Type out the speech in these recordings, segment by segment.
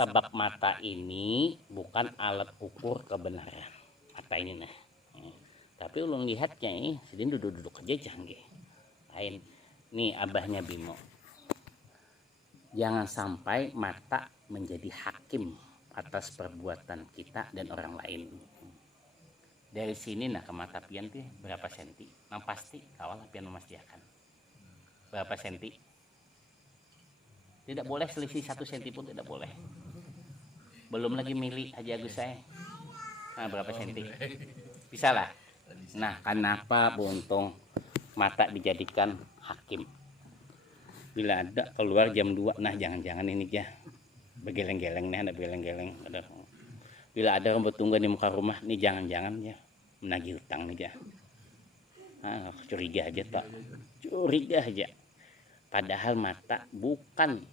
Sebab mata ini bukan alat ukur kebenaran. Mata ini nah. Tapi ulun lihatnya sedin duduk-duduk aja canggih. Lain. Nih abahnya Bimo. Jangan sampai mata menjadi hakim atas perbuatan kita dan orang lain. Dari sini nah ke mata pian tuh berapa senti? Nah pasti kawal pian memastikan. Berapa senti? Tidak boleh selisih 1 senti pun tidak boleh. Belum lagi milih Haji Agus saya. Nah berapa senti? Bisa lah. Nah kenapa buntung mata dijadikan hakim? Bila ada keluar jam 2, nah jangan-jangan ini ya bergeleng-geleng nih, ada bergeleng-geleng. Bila ada rambut tunggal di muka rumah, nih jangan-jangan ya menagih utang nih ya. Nah, curiga aja tak, curiga aja. Padahal mata bukan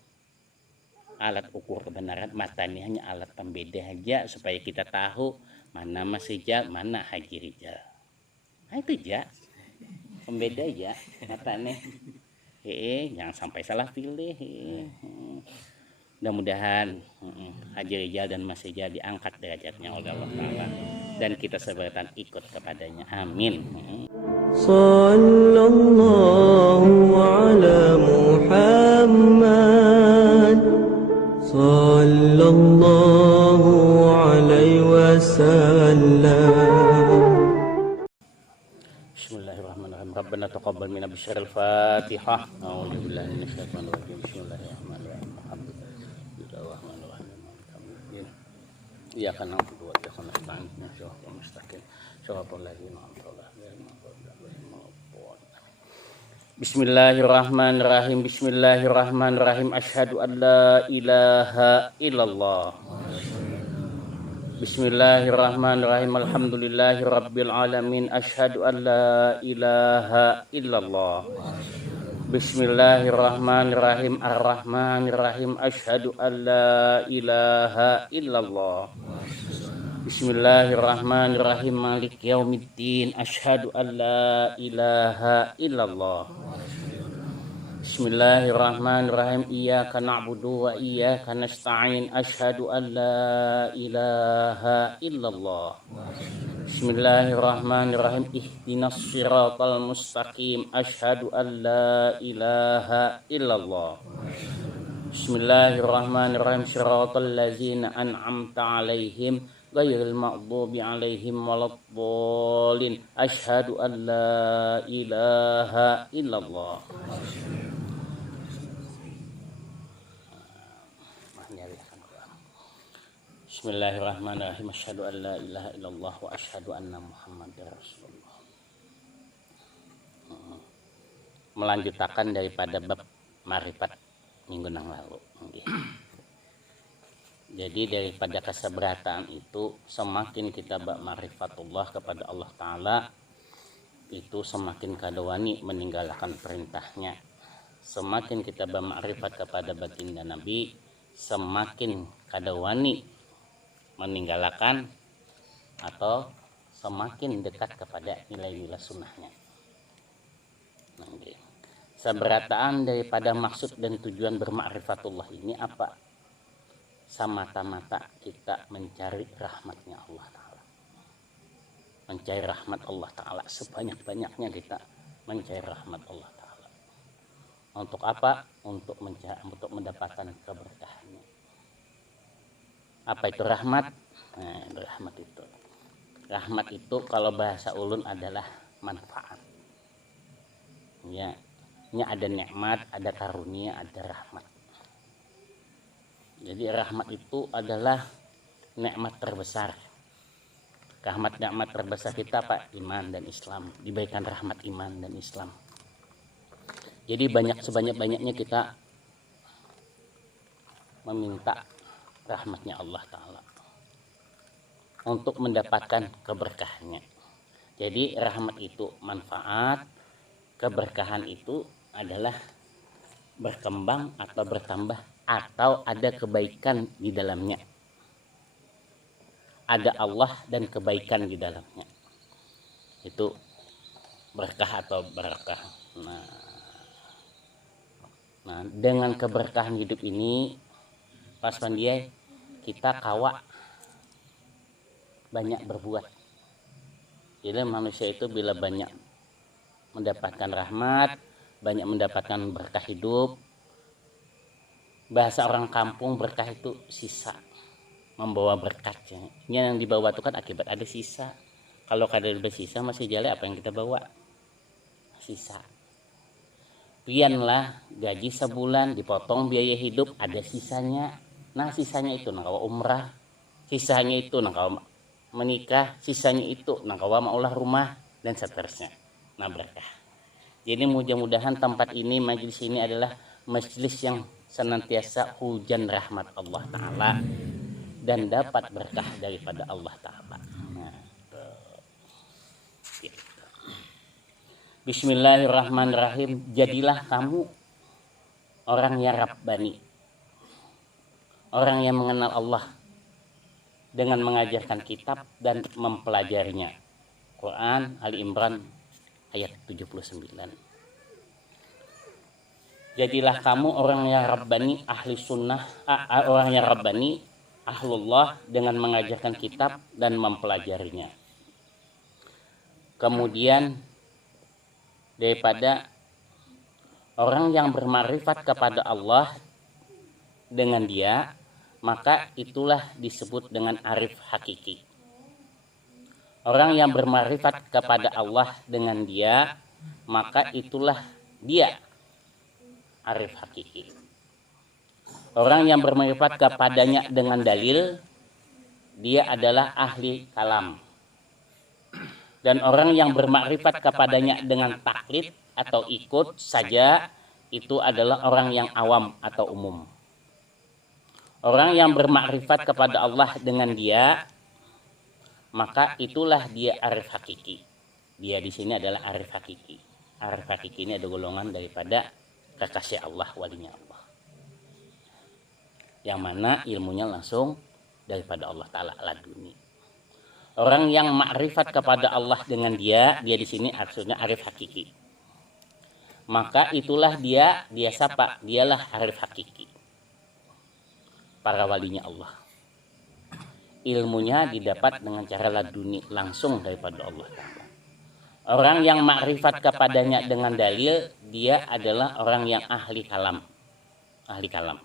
alat ukur kebenaran, mata ini hanya alat pembeda aja supaya kita tahu mana Mas Rijal, mana Haji Rijal. Nah itu aja, pembeda aja mata ini. Jangan sampai salah pilih. Mudah-mudahan Haji Rijal dan Mas Rijal diangkat derajatnya oleh Allah Ta'ala dan kita sebenarnya ikut kepadanya. Amin. Sallallahu ala Muhammad sallallahu alaihi wasallam. Bismillahirrahmanirrahim. Rabbana taqabbal minna bisyaril Fatihah. A'udzubillahi minasyaitonir rajim. Bismillahirrahmanirrahim. Alhamdulillahirrahmanirrahim. Iyyaka na'budu wa iyyaka nasta'in. Ihdinas siratal mustaqim. Shiratal ladzina an'amta 'alaihim. Bismillahirrahmanirrahim. Bismillahirrahmanirrahim. Asyhadu an la ilaha illallah. Bismillahirrahmanirrahim. Alhamdulillahi rabbil alamin. Asyhadu an la ilaha illallah. Bismillahirrahmanirrahim. Ar-Rahmanirrahim. Asyhadu an la ilaha illallah. Bismillahirrahmanirrahim. Malik yaumiddin. Asyhadu an la ilaha illallah. Bismillahirrahmanirrahim. Iyyaka na'budu wa iyyaka nasta'in. Asyhadu an la ilaha illallah. Bismillahirrahmanirrahim. Ihdinas siratal mustaqim. Asyhadu an la ilaha illallah. Bismillahirrahmanirrahim. Siratal ladzina an'amta 'alaihim ghairil maghdubi 'alaihim waladdallin. Asyhadu an la ilaha illallah. Bismillahirrahmanirrahim. Asyhadu an la ilaha illallah wa asyhadu anna Muhammadar Rasulullah. Melanjutkan daripada bab marifat minggu yang lalu. Jadi daripada keseberatan itu, semakin kita bab marifatullah kepada Allah Ta'ala, itu semakin kadawani meninggalkan perintahnya. Semakin kita bab marifat kepada baginda Nabi, semakin kadawani meninggalkan atau semakin dekat kepada nilai-nilai sunnahnya. Seberataan daripada maksud dan tujuan bermakrifatullah ini apa? Semata-mata kita mencari rahmatnya Allah Ta'ala, mencari rahmat Allah Ta'ala, sebanyak-banyaknya kita mencari rahmat Allah Ta'ala. Untuk apa? Untuk mendapatkan keberkahannya. Apa itu rahmat? Nah, rahmat itu kalau bahasa ulun adalah manfaat. Ya, ini ada nikmat, ada karunia, ada rahmat. Jadi rahmat itu adalah nikmat terbesar. Nikmat terbesar kita apa? Iman dan Islam. Diberikan rahmat iman dan Islam. Jadi sebanyak-banyaknya kita meminta rahmatnya Allah Ta'ala untuk mendapatkan keberkahannya. Jadi rahmat itu manfaat, keberkahan itu adalah berkembang atau bertambah atau ada kebaikan di dalamnya. Ada Allah dan kebaikan di dalamnya. Itu berkah atau barakah. Nah, dengan keberkahan hidup ini pas pandiai kita kawa banyak berbuat. Jadi manusia itu bila banyak mendapatkan rahmat, banyak mendapatkan berkah hidup. Bahasa orang kampung berkah itu sisa, membawa berkatnya. Ini yang dibawa itu kan akibat ada sisa. Kalau kadar bersisa masih jalan, apa yang kita bawa? Sisa. Pianlah gaji sebulan dipotong biaya hidup ada sisanya. Nah sisanya itu nangkawa umrah, sisanya itu nangkawa menikah, sisanya itu nangkawa maulah rumah dan seterusnya. Nah berkah. Jadi mudah-mudahan tempat ini, majelis ini adalah majelis yang senantiasa hujan rahmat Allah Ta'ala dan dapat berkah daripada Allah Ta'ala. Nah, gitu. Bismillahirrahmanirrahim. Jadilah kamu orang yang Rabbani, orang yang mengenal Allah dengan mengajarkan kitab dan mempelajarinya. Quran Ali Imran ayat 79. Jadilah kamu orang yang Rabbani, ahli sunnah, orang yang Rabbani, ahlullah dengan mengajarkan kitab dan mempelajarinya. Kemudian daripada orang yang bermakrifat kepada Allah dengan dia, maka itulah disebut dengan arif hakiki. Orang yang bermakrifat kepada Allah dengan dia, maka itulah dia arif hakiki. Orang yang bermakrifat kepadanya dengan dalil, dia adalah ahli kalam. Dan orang yang bermakrifat kepadanya dengan taklid atau ikut saja, itu adalah orang yang awam atau umum. Orang yang bermakrifat kepada Allah dengan dia, maka itulah dia arif hakiki. Dia di sini adalah arif hakiki. Arif hakiki ini ada golongan daripada kekasih Allah, walinya Allah, yang mana ilmunya langsung daripada Allah Ta'ala laduni. Orang yang makrifat kepada Allah dengan dia di sini artinya arif hakiki. Maka itulah dia siapa? Dialah arif hakiki. Para walinya Allah. Ilmunya didapat dengan cara laduni langsung daripada Allah Ta'ala. Orang yang makrifat kepadanya dengan dalil, dia adalah orang yang ahli kalam. Ahli kalam.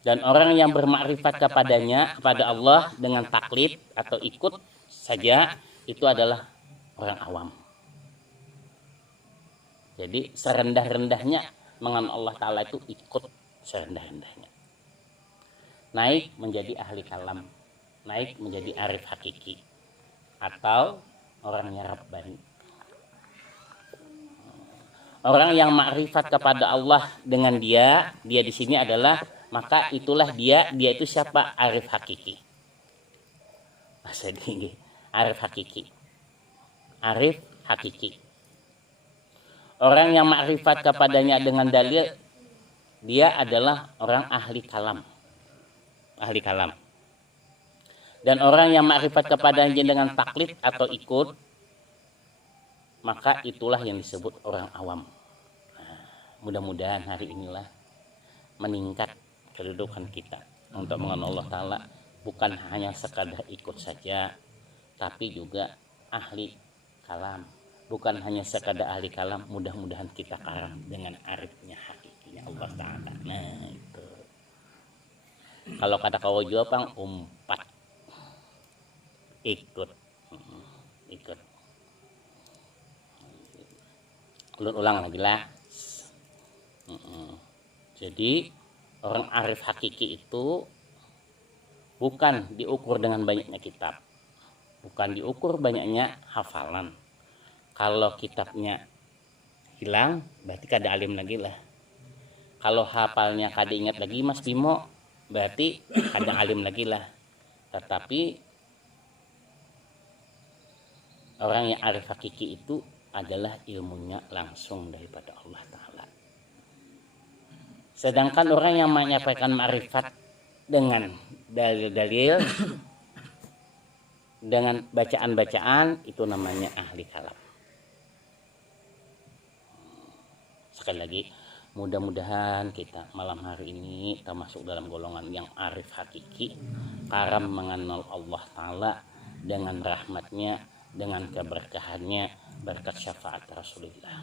Dan orang yang bermakrifat kepadanya, kepada Allah dengan taklid atau ikut saja, itu adalah orang awam. Jadi serendah-rendahnya mengenal Allah Ta'ala itu ikut serendah-rendahnya. Naik menjadi ahli kalam, naik menjadi arif hakiki, atau orangnya Rabbani. Orang yang makrifat kepada Allah dengan dia di sini adalah, maka itulah dia itu siapa? Arif hakiki. Masa tinggi, arif hakiki. Arif hakiki. Orang yang makrifat kepadanya dengan dalil, dia adalah orang ahli kalam. Ahli kalam. Dan orang yang makrifat kepadanya dengan taklid atau ikut, maka itulah yang disebut orang awam. Nah, mudah-mudahan hari inilah meningkat kedudukan kita untuk mengenal Allah Ta'ala, bukan hanya sekadar ikut saja, tapi juga ahli kalam. Bukan hanya sekadar ahli kalam, mudah-mudahan kita karam dengan arifnya hakikinya Allah Ta'ala. Nah itu. Kalau kata kau jawab umpat, ikut. Ulang lagi lah. Jadi orang arif hakiki itu bukan diukur dengan banyaknya kitab, bukan diukur banyaknya hafalan. Kalau kitabnya hilang, berarti kada alim lagi lah. Kalau hafalnya kada ingat lagi Mas Bimo, berarti kada alim lagi lah. Tetapi orang yang arif hakiki itu adalah ilmunya langsung daripada Allah Ta'ala. Sedangkan orang yang menyampaikan ma'rifat dengan dalil-dalil, dengan bacaan-bacaan, itu namanya ahli kalam. Sekali lagi, Mudah-mudahan kita malam hari ini termasuk dalam golongan yang arif hakiki, karam mengenal Allah Ta'ala dengan rahmatnya, dengan keberkahannya, berkat syafaat Rasulullah.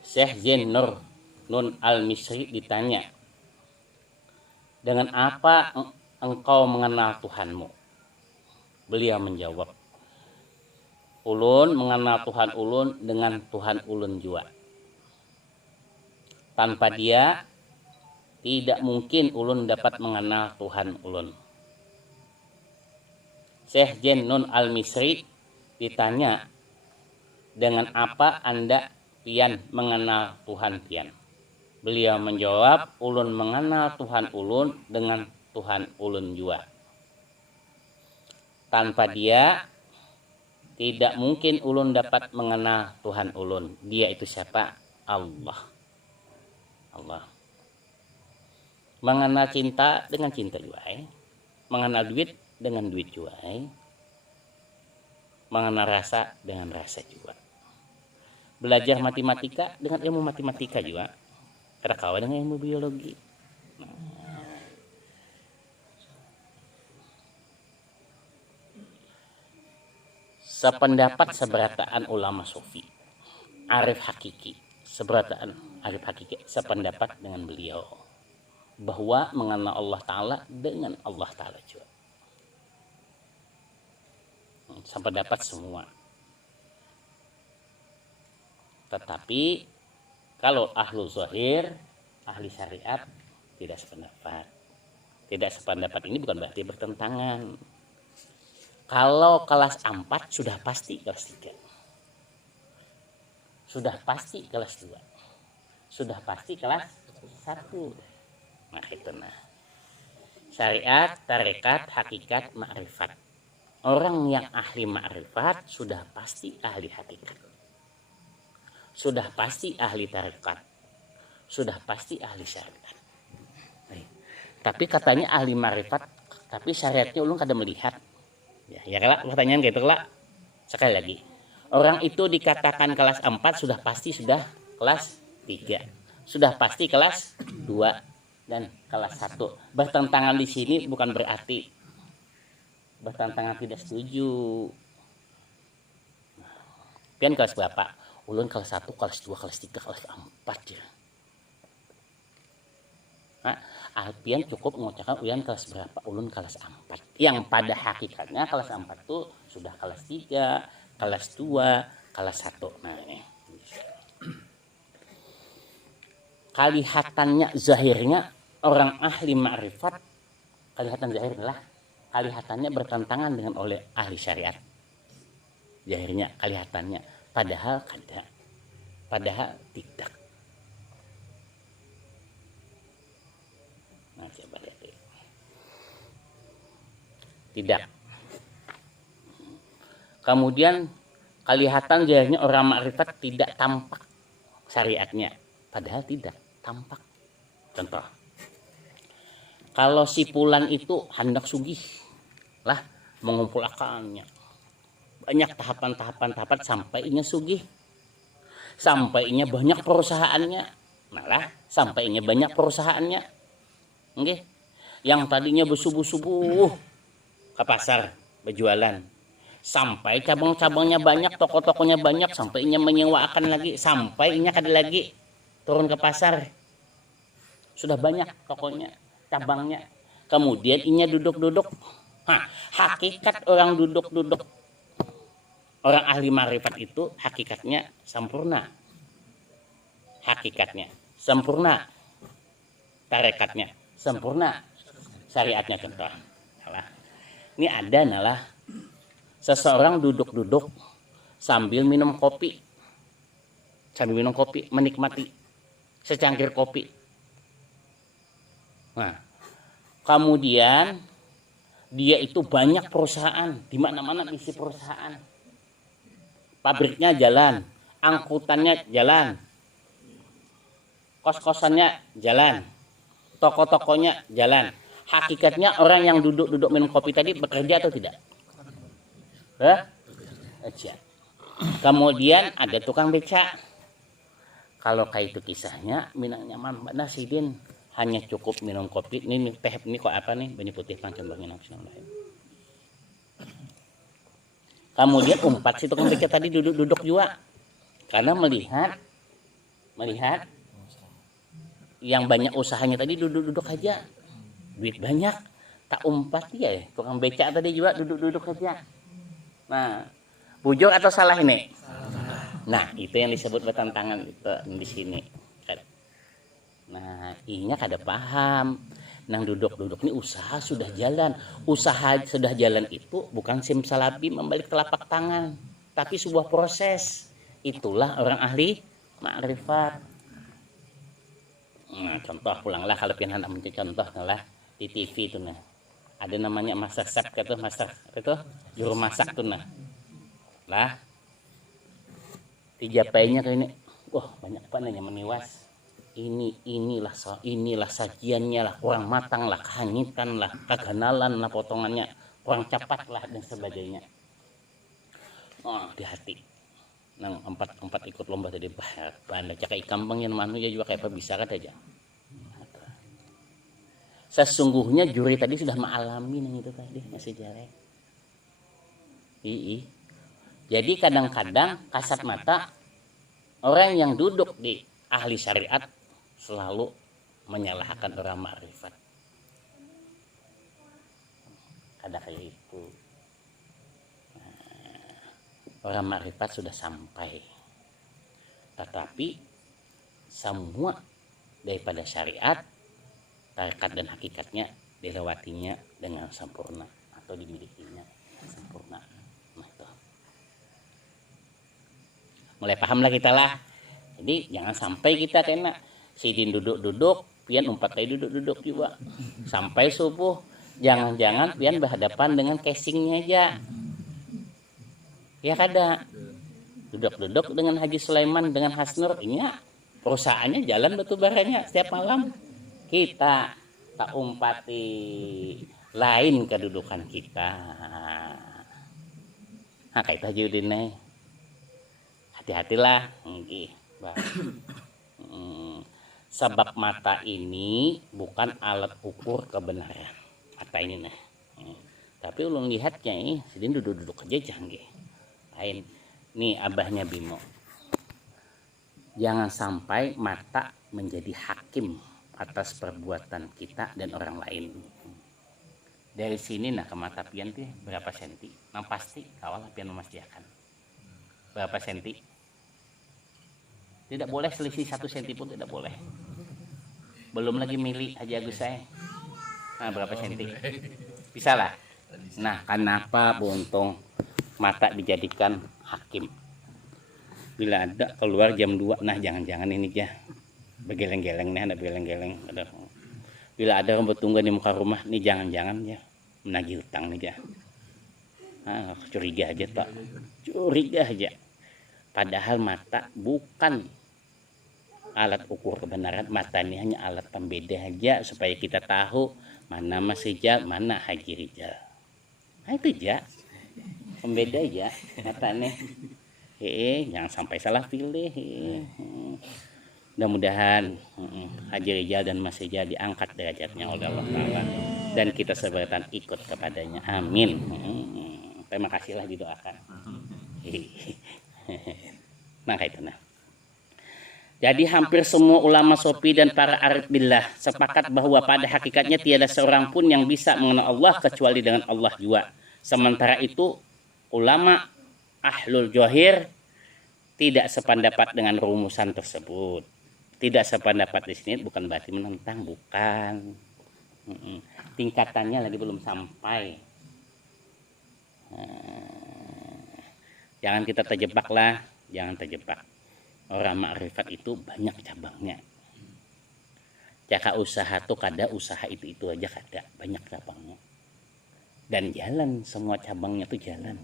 Syekh Zain Nur Nun Al-Misri ditanya, dengan apa engkau mengenal Tuhanmu? Beliau menjawab, ulun mengenal Tuhan ulun dengan Tuhan ulun jua. Tanpa dia tidak mungkin ulun dapat mengenal Tuhan ulun. Syekh Zain Nun Al-Misri ditanya, dengan apa Anda pian mengenal Tuhan pian? Beliau menjawab, ulun mengenal Tuhan ulun dengan Tuhan ulun jua. Tanpa dia tidak mungkin ulun dapat mengenal Tuhan ulun. Dia itu siapa? Allah. Allah. Mengenal cinta dengan cinta juga, mengenal duit dengan duit juga, mengenal rasa dengan rasa juga. Belajar matematika dengan ilmu matematika juga. Terkawa dengan ilmu biologi. Sependapat seberataan ulama sufi, arif hakiki, seberataan arif hakiki sependapat dengan beliau bahwa mengenal Allah Ta'ala dengan Allah Ta'ala juga. Sependapat semua. Tetapi kalau ahlu zahir, ahli syariat tidak sependapat. Tidak sependapat ini bukan berarti bertentangan. Kalau kelas 4 sudah pasti kelas 3. Sudah pasti kelas 2. Sudah pasti kelas 1. Nah itu nah. Syariat, tarekat, hakikat, ma'rifat. Orang yang ahli ma'rifat sudah pasti ahli hakikat. Sudah pasti ahli tarekat. Sudah pasti ahli syariat. Tapi katanya ahli ma'rifat, tapi syariatnya ulun kada melihat. Ya kelak pertanyaan gitu kelak. Sekali lagi, orang itu dikatakan kelas 4 sudah pasti sudah kelas 3, sudah pasti kelas 2 dan kelas 1. Bertentangan di sini bukan berarti bertentangan tidak setuju. Pian kelas berapa? Ulun kelas 1, kelas 2, kelas 3, kelas 4 ya. Nah, Alpian cukup mengucapkan ulun kelas berapa? Ulun kelas 4. Yang pada hakikatnya kelas 4 itu sudah kelas 3, kelas 2, kelas 1. Nah ini. Kelihatannya zahirnya orang ahli ma'rifat, kelihatan zahir adalah kelihatannya bertentangan dengan oleh ahli syariat. Zahirnya kelihatannya, padahal kada. Padahal tidak. Nah, coba lihat. Tidak. Kemudian kelihatan jadinya orang makrifat tidak tampak syariatnya, padahal tidak tampak. Contoh, kalau si Fulan itu hendak sugih lah mengumpulkannya, banyak tahapan sampainya sugih, sampainya banyak perusahaannya, malah sampainya banyak perusahaannya. Oke, yang tadinya bersubuh-subuh ke pasar berjualan, sampai cabang-cabangnya banyak, toko-tokonya banyak, sampainya menyewakan lagi, sampainya kada lagi turun ke pasar, sudah banyak tokonya, cabangnya. Kemudian inya duduk-duduk. Hakikat orang duduk-duduk, orang ahli marifat itu hakikatnya sempurna, hakikatnya sempurna, tarekatnya sempurna, syariatnya contoh. Ini ada nalah seseorang duduk-duduk sambil minum kopi, menikmati secangkir kopi. Nah, kemudian dia itu banyak perusahaan, di mana-mana isi perusahaan, pabriknya jalan, angkutannya jalan, kos-kosannya jalan, toko-tokonya jalan. Hakikatnya orang yang duduk-duduk minum kopi tadi bekerja atau tidak? Bekerja. Kemudian ada tukang beca. Kalau kayak itu kisahnya minang nyaman mana sidin hanya cukup minum kopi ini teh ini kok apa nih banyak putih pancembangin kemudian umpat si tukang beca tadi duduk-duduk juga karena melihat yang banyak usahanya tadi duduk-duduk aja duit banyak tak umpat ya tukang beca tadi juga duduk-duduk aja. Nah bujur atau salah ini? Nah itu yang disebut bertentangan di sini. Nah inya kada paham nang duduk-duduk ini usaha sudah jalan. Usaha sudah jalan itu bukan simsalabim membalik telapak tangan, tapi sebuah proses. Itulah orang ahli ma'rifat. Nah contoh pulanglah kalau pian anak mencari contoh lah di TV itu nah ada namanya masak itu masak itu juru masak tuh nah lah 3 P-nya kayak ini wah banyak apa nanya meniwas inilah sajiannya lah kurang matang lah kehangitan lah keganalan lah potongannya kurang cepat lah dan sebagainya. Oh di hati nang empat ikut lomba tadi bahan cakai kampung yang manu ya juga kayak apa bisa kan aja. Sesungguhnya juri tadi sudah mengalami yang itu tadi sejarah. Jadi kadang-kadang kasat mata orang yang duduk di ahli syariat selalu menyalahkan orang ma'rifat. Ada kayak itu. Orang ma'rifat sudah sampai. Tetapi semua daripada syariat tarekat dan hakikatnya dilewatinya dengan sempurna atau dimilikinya sempurna. Nah itu. Mulai pahamlah kita lah. Jadi jangan sampai kita kena sidin duduk-duduk, pian umpat kayak duduk-duduk juga. Sampai subuh jangan-jangan pian berhadapan dengan casingnya aja. Ya kada. Duduk-duduk dengan Haji Sulaiman dengan Hasnur, ini perusahaannya jalan batu baranya setiap malam. Kita tak umpati lain kedudukan kita. Nah kayak itu aja nih. Hati-hatilah. Sebab mata ini bukan alat ukur kebenaran. Mata ini nah. Tapi ulun lihatnya ini, sedang duduk-duduk aja canggih. Lain. Nih abahnya Bimo. Jangan sampai mata menjadi hakim atas perbuatan kita dan orang lain. Dari sini nah ke mata pian tuh berapa senti? Nah pasti kawal pian memastikan. Berapa senti? Tidak boleh selisih 1 senti pun tidak boleh. Belum lagi milik Haji Agus saya. Nah berapa senti? Bisa lah. Nah kenapa buntung mata dijadikan hakim? Bila ada keluar jam 2, nah jangan-jangan ini ya bergeleng-geleng nih, ada bergeleng-geleng. Bila ada orang bertunggu di muka rumah, nih jangan-jangan ya menagih utang nih ya. Nah, curiga aja tak, curiga aja. Padahal mata bukan alat ukur kebenaran, mata ini hanya alat pembeda aja supaya kita tahu mana Mas Rijal, mana Haji Rijal. Nah itu aja, pembeda aja mata nih. Jangan sampai salah pilih. Mudah-mudahan Haji Rijal dan Mas Rijal diangkat derajatnya oleh Allah Ta'ala dan kita seberatan ikut kepadanya. Amin. Terima kasihlah didoakan. Nah itu nah. Jadi hampir semua ulama sofi dan para arif billah sepakat bahwa pada hakikatnya tiada seorang pun yang bisa mengenal Allah kecuali dengan Allah juga. Sementara itu ulama ahlul johir tidak sependapat dengan rumusan tersebut. Tidak sependapat di sini bukan berarti menentang, bukan. Tingkatannya lagi belum sampai. Jangan kita terjebak lah, jangan terjebak. Orang ma'rifat itu banyak cabangnya. Jaka usaha tuh kada usaha itu aja kada, banyak cabangnya. Dan jalan semua cabangnya tuh jalan.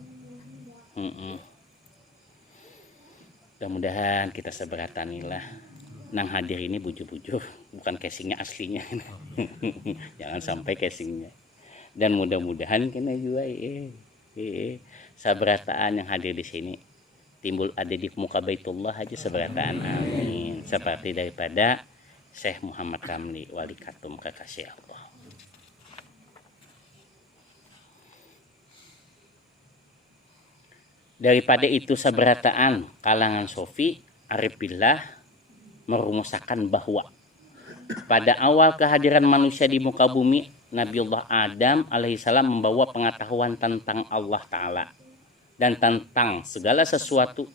Mudah-mudahan kita seberatanilah. Nang hadir ini bujur-bujur, bukan casingnya aslinya. Jangan sampai casingnya. Dan mudah-mudahan kena juga saberataan yang hadir di sini timbul ada di muka Baitullah aja seberataan. Amin. seperti daripada Syekh Muhammad Ramli Wali Katum kekasih Allah. Daripada itu sabarataan kalangan Sofi, Arif Billah merumuskan bahwa pada awal kehadiran manusia di muka bumi, Nabiullah Adam alaihissalam membawa pengetahuan tentang Allah Ta'ala dan tentang segala sesuatu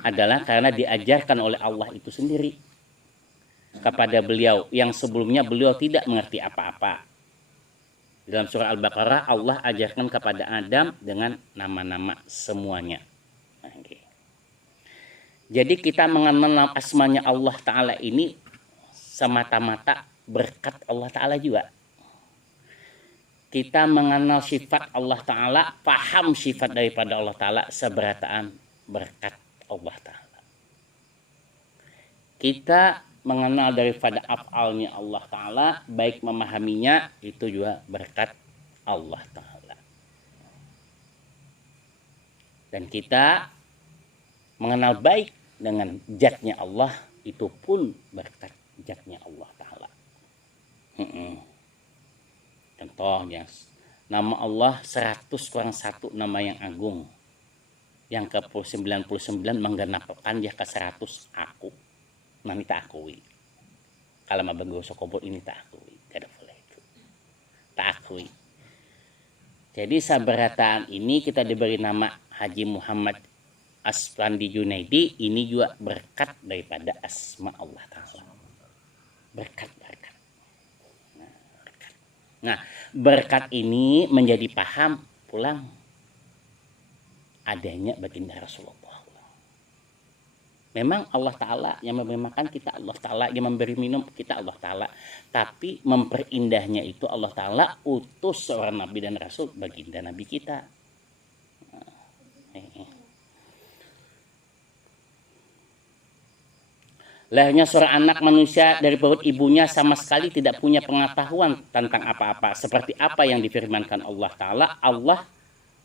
adalah karena diajarkan oleh Allah itu sendiri kepada beliau yang sebelumnya beliau tidak mengerti apa-apa. Dalam surah Al-Baqarah Allah ajarkan kepada Adam dengan nama-nama semuanya. Oke. Jadi kita mengenal asmanya Allah Ta'ala ini semata-mata berkat Allah Ta'ala juga. Kita mengenal sifat Allah Ta'ala, paham sifat daripada Allah Ta'ala seberataan berkat Allah Ta'ala. Kita mengenal daripada af'alnya Allah Ta'ala, baik memahaminya, itu juga berkat Allah Ta'ala. Dan kita mengenal baik dengan zatnya Allah, itu pun berkat zatnya Allah Ta'ala. Contohnya, nama Allah 100 kurang 1 nama yang agung. Yang ke 99 menggenapkan dia ke 100 aku. Nami tak akui. Kalau mah bagusok kobol ini tak akui. Kada boleh itu. Tak akui. Jadi sabarataan ini kita diberi nama Haji Muhammad Asfandi Junaidi. Ini juga berkat daripada asma Allah Ta'ala. Berkat. Nah, berkat ini menjadi paham pulang adanya baginda Rasulullah. Memang Allah Ta'ala yang memberi makan kita, Allah Ta'ala yang memberi minum kita, Allah Ta'ala. Tapi memperindahnya itu Allah Ta'ala utus seorang Nabi dan Rasul baginda Nabi kita. Lahirnya seorang anak manusia dari perut ibunya sama sekali tidak punya pengetahuan tentang apa-apa. Seperti apa yang difirmankan Allah Ta'ala, Allah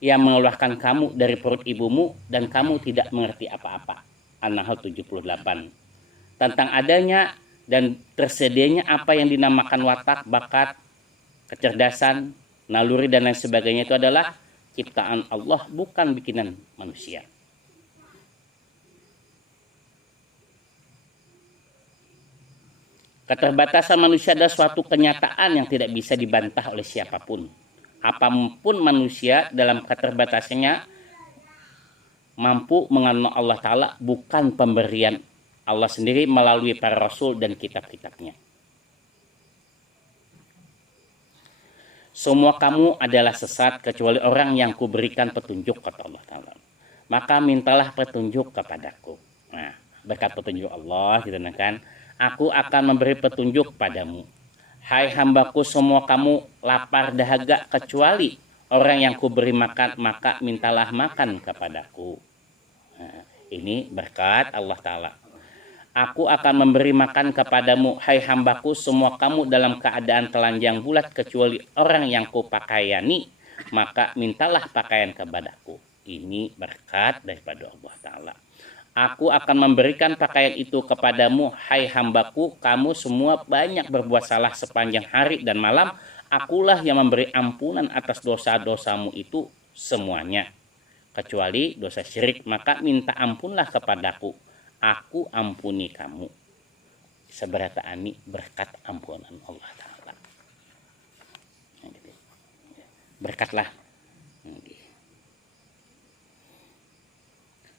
yang mengeluarkan kamu dari perut ibumu dan kamu tidak mengerti apa-apa. An-Nahl 78. Tentang adanya dan tersedianya apa yang dinamakan watak, bakat, kecerdasan, naluri dan lain sebagainya itu adalah ciptaan Allah, bukan bikinan manusia. Keterbatasan manusia adalah suatu kenyataan yang tidak bisa dibantah oleh siapapun. Apapun manusia dalam keterbatasannya mampu mengenal Allah Ta'ala, bukan pemberian Allah sendiri melalui para rasul dan kitab-kitabnya. Semua kamu adalah sesat kecuali orang yang kuberikan petunjuk, kata Allah Ta'ala. Maka mintalah petunjuk kepadaku. Nah, berkat petunjuk Allah gitu kan, aku akan memberi petunjuk padamu. Hai hambaku, semua kamu lapar dahaga kecuali orang yang kuberi makan, maka mintalah makan kepadaku. Nah, ini berkat Allah Ta'ala. Aku akan memberi makan kepadamu, hai hambaku, semua kamu dalam keadaan telanjang bulat kecuali orang yang kupakaiani, maka mintalah pakaian kepadaku. Ini berkat daripada Allah Ta'ala. Aku akan memberikan pakaian itu kepadamu, hai hambaku, kamu semua banyak berbuat salah sepanjang hari dan malam. Akulah yang memberi ampunan atas dosa-dosamu itu semuanya. Kecuali dosa syirik, maka minta ampunlah kepadaku. Aku ampuni kamu. Seberataan ini berkat ampunan Allah Ta'ala. Berkatlah.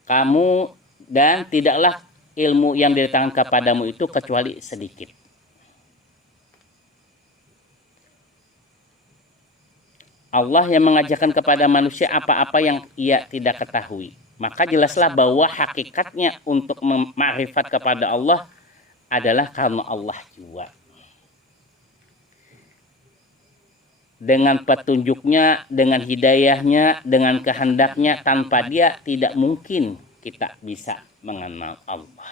Kamu dan tidaklah ilmu yang didatangkan kepadamu itu kecuali sedikit. Allah yang mengajarkan kepada manusia apa-apa yang ia tidak ketahui. Maka jelaslah bahwa hakikatnya untuk memakrifat kepada Allah adalah karena Allah juga. Dengan petunjuknya, dengan hidayahnya, dengan kehendaknya, tanpa dia tidak mungkin kita bisa mengenal Allah.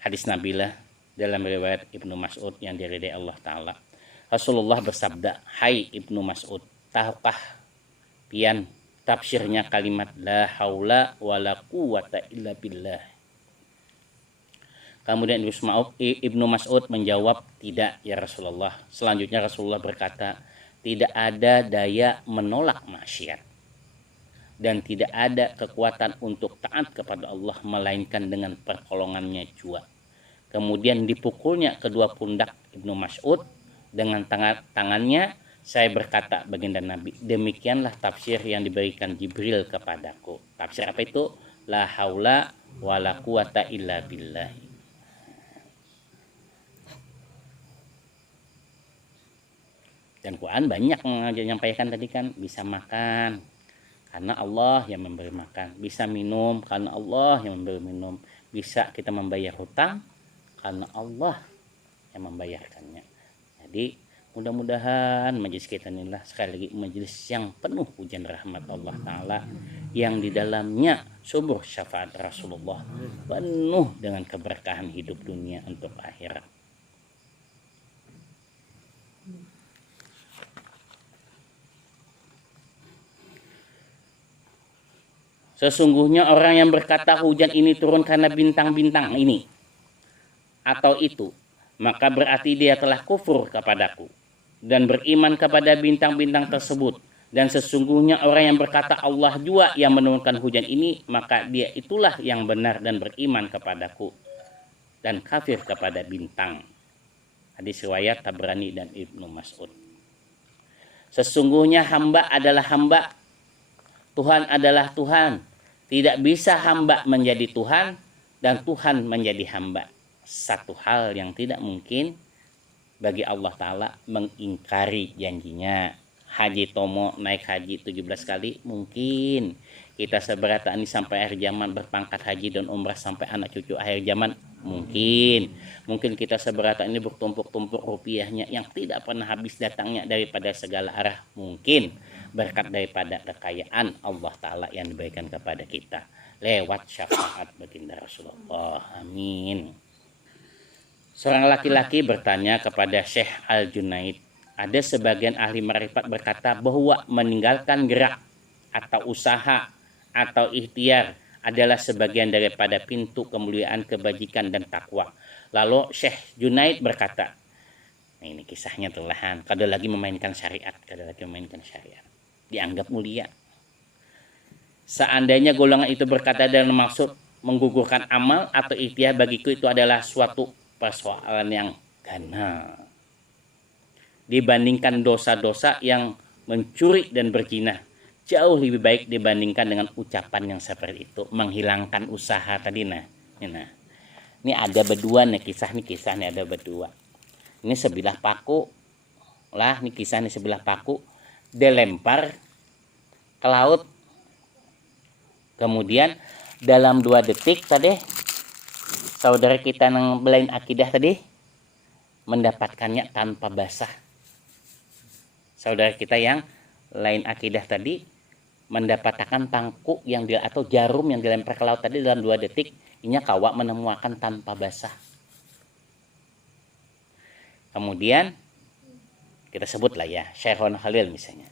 Hadis Nabilah dalam riwayat Ibnu Mas'ud yang diridai Allah Ta'ala. Rasulullah bersabda, hai Ibnu Mas'ud, tahukah pian tafsirnya kalimat la haula wala quwata illa billah. Kemudian Ibnu Mas'ud menjawab, tidak ya Rasulullah. Selanjutnya Rasulullah berkata, tidak ada daya menolak maksiat dan tidak ada kekuatan untuk taat kepada Allah melainkan dengan pertolongannya jua. Kemudian dipukulnya kedua pundak Ibnu Mas'ud dengan tangannya. Saya berkata, baginda Nabi, demikianlah tafsir yang diberikan Jibril kepadaku. Tafsir apa itu? La haula wala quwata illa billah. Dan Quran banyak menyampaikan tadi kan, bisa makan karena Allah yang memberi makan, bisa minum karena Allah yang memberi minum, bisa kita membayar hutang karena Allah yang membayarkannya. Jadi mudah-mudahan majelis kita inilah sekali lagi majelis yang penuh hujan rahmat Allah Ta'ala, yang di dalamnya sumber syafaat Rasulullah, penuh dengan keberkahan hidup dunia untuk akhirat. Sesungguhnya orang yang berkata hujan ini turun karena bintang-bintang ini atau itu, maka berarti dia telah kufur kepadaku dan beriman kepada bintang-bintang tersebut. Dan sesungguhnya orang yang berkata Allah jua yang menurunkan hujan ini, maka dia itulah yang benar dan beriman kepadaku dan kafir kepada bintang. Hadis riwayat Tabrani dan Ibnu Mas'ud. Sesungguhnya hamba adalah hamba, Tuhan adalah Tuhan. Tidak bisa hamba menjadi Tuhan dan Tuhan menjadi hamba. Satu hal yang tidak mungkin bagi Allah Ta'ala mengingkari janjinya. Haji Tomo naik haji 17 kali mungkin. Kita seberata ini sampai akhir zaman berpangkat haji dan umrah sampai anak cucu akhir zaman mungkin. Mungkin kita seberata ini bertumpuk-tumpuk rupiahnya yang tidak pernah habis datangnya daripada segala arah mungkin. Berkat daripada kekayaan Allah Ta'ala yang diberikan kepada kita lewat syafaat baginda Rasulullah. Amin. Seorang laki-laki bertanya kepada Syekh Al-Junaid, ada sebagian ahli marifat berkata bahwa meninggalkan gerak atau usaha atau ikhtiar adalah sebagian daripada pintu kemuliaan, kebajikan dan takwa. Lalu Syekh Junaid berkata, nah ini kisahnya telahan, kada lagi memainkan syariat, dianggap mulia. Seandainya golongan itu berkata dalam maksud menggugurkan amal atau ikhtiar, bagiku itu adalah suatu persoalan yang gana dibandingkan dosa-dosa yang mencuri dan berzina. Jauh lebih baik dibandingkan dengan ucapan yang seperti itu, menghilangkan usaha tadi. Nah ini ada berdua nih kisah nih ada berdua. Ini sebilah paku lah, ini kisah nih sebilah paku dilempar ke laut, kemudian dalam 2 detik tadi saudara kita yang belain akidah tadi mendapatkannya tanpa basah. Saudara kita yang lain akidah tadi mendapatkan tangku yang atau jarum yang dilempar ke laut tadi dalam 2 detik, inya kawa menemukan tanpa basah. Kemudian kita sebutlah ya Syekhon Khalil misalnya,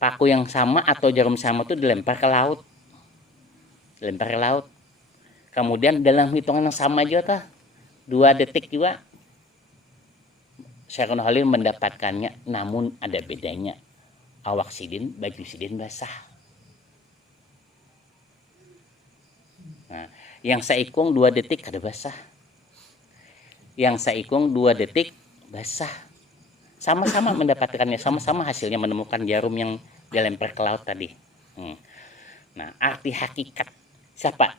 paku yang sama atau jarum sama itu dilempar ke laut, kemudian dalam hitungan yang sama juga 2 detik juga Syekhon Khalil mendapatkannya, namun ada bedanya. Awak sidin, baju sidin basah. Nah, yang saikung 2 detik kada basah. Yang saikung 2 detik basah. Sama-sama mendapatkannya, sama-sama hasilnya menemukan jarum yang dilempar ke laut tadi. Nah, arti hakikat siapa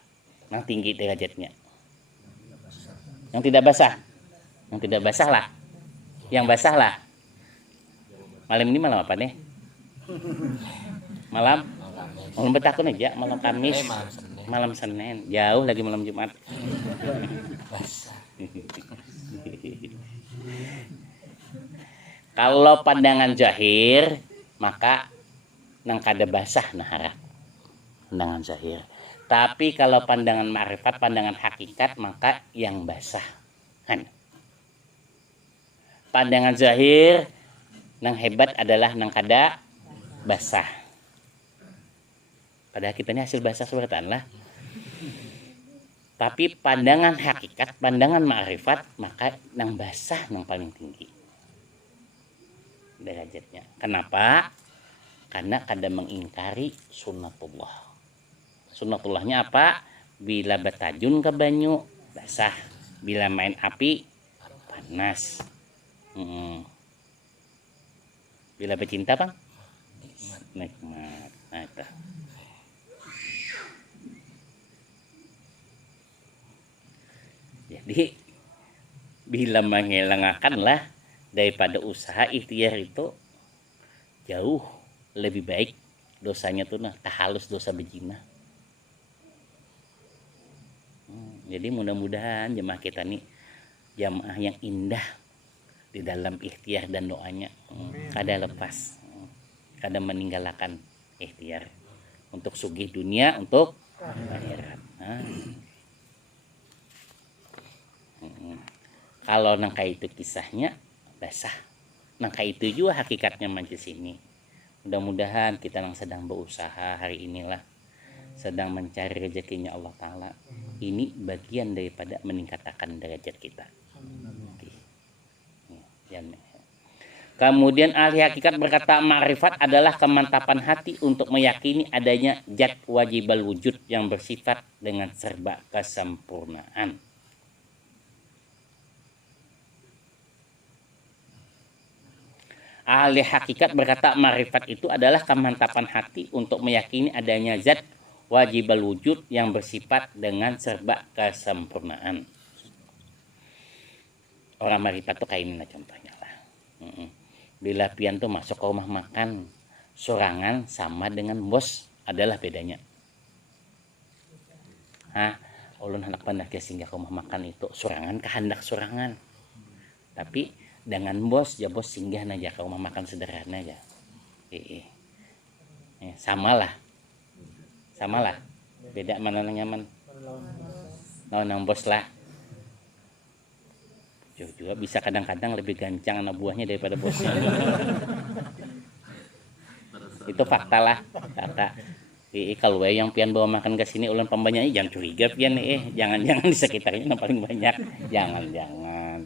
yang tinggi derajatnya? Yang tidak basah. Yang tidak basah lah. Yang basah lah. Malam ini malam apa nih? Malam betakun aja, malam Kamis, malam Senin, jauh lagi malam Jumat. Kalau pandangan zahir maka nang kada basah nahara, pandangan zahir. Tapi kalau pandangan ma'rifat, pandangan hakikat, maka yang basah kan. Pandangan zahir nang hebat adalah nang kada basah. Padahal kita ini hasil bahasa suratan lah. Tapi pandangan hakikat, pandangan ma'rifat, maka nang basah nang paling tinggi derajatnya. Kenapa? Karena kadang mengingkari sunnatullah. Sunnatullahnya apa? Bila batajun ke banyu basah, bila main api panas. Bila bercinta kan nikmat. Nah, itu. Jadi bila menghilangkanlah daripada usaha ikhtiar itu jauh lebih baik dosanya tuh nah tahalus dosa berzina. Jadi mudah-mudahan jemaah kita nih jamaah yang indah di dalam ikhtiar dan doanya, kada lepas, kada meninggalkan ikhtiar untuk sugih dunia, untuk akhirat. Kalau nangka itu kisahnya basah, nangka itu juga hakikatnya majlis ini. Mudah-mudahan kita yang sedang berusaha hari inilah sedang mencari rezekinya Allah Ta'ala. Ini bagian daripada meningkatkan derajat kita. Kemudian ahli hakikat berkata ma'rifat adalah kemantapan hati untuk meyakini adanya zat wajibal wujud yang bersifat dengan serba kesempurnaan. Ahli hakikat berkata ma'rifat itu adalah kemantapan hati untuk meyakini adanya zat wajibal wujud yang bersifat dengan serba kesempurnaan. Orang ma'rifat tuh kayak ini lah contohnya lah. Bila pian tuh masuk ke rumah makan sorangan sama dengan bos adalah bedanya. Ulun hendak pandak singgah ke rumah makan itu sorangan kehendak sorangan. Tapi dengan bos ya bos singgah aja ke rumah makan sederhana aja. Samalah beda mana nyaman nang bos lah juga bisa kadang-kadang lebih gancang anak buahnya daripada bosnya. Itu fakta lah kata. Kalau yang pian bawa makan ke sini ulun pembanyaknya jangan curiga pian jangan di sekitarnya yang paling banyak jangan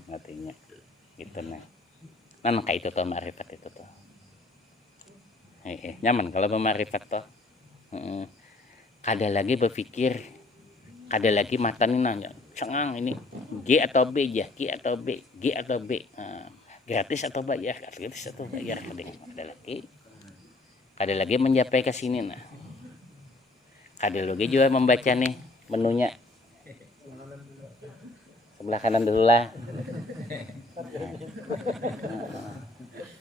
artinya gitu nah kayak itu tuh ma'rifat itu tuh nyaman kalau berma'rifat tuh kada lagi berpikir, kada lagi mata nih nanya cengang ini G atau B ya, G atau B, gratis atau bayar, kada lagi mencapai ke sini nah, kada lagi juga membaca nih menunya sebelah kanan dulu lah,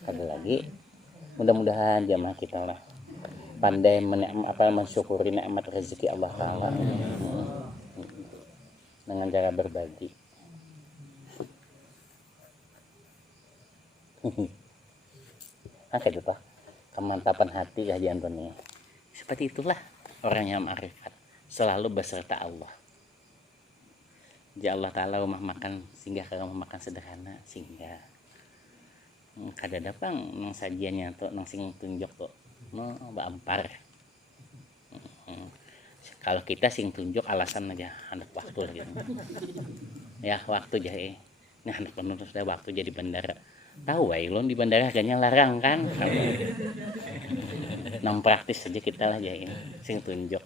kada lagi mudah-mudahan jamaah kita lah pandai mensyukuri nikmat rezeki Allah Ta'ala dengan cara berbagi. Kayak gitu kemantapan hati kajian dunia. Seperti itulah orang yang ma'rifat selalu beserta Allah. Jadi Allah Ta'ala rumah makan singgah ke rumah makan sederhana singgah. Kada datang nang sajiannya tuh nang sing tunjuk tuh. Bampar. Kalau kita sing tunjuk alasan aja hendak waktu gitu. Ya waktu aja Ini hendak penuntut sudah waktu jadi bandara. Tahu lon di bandara harganya larang kan. Nang praktis saja kita lah ya ini sing tunjuk.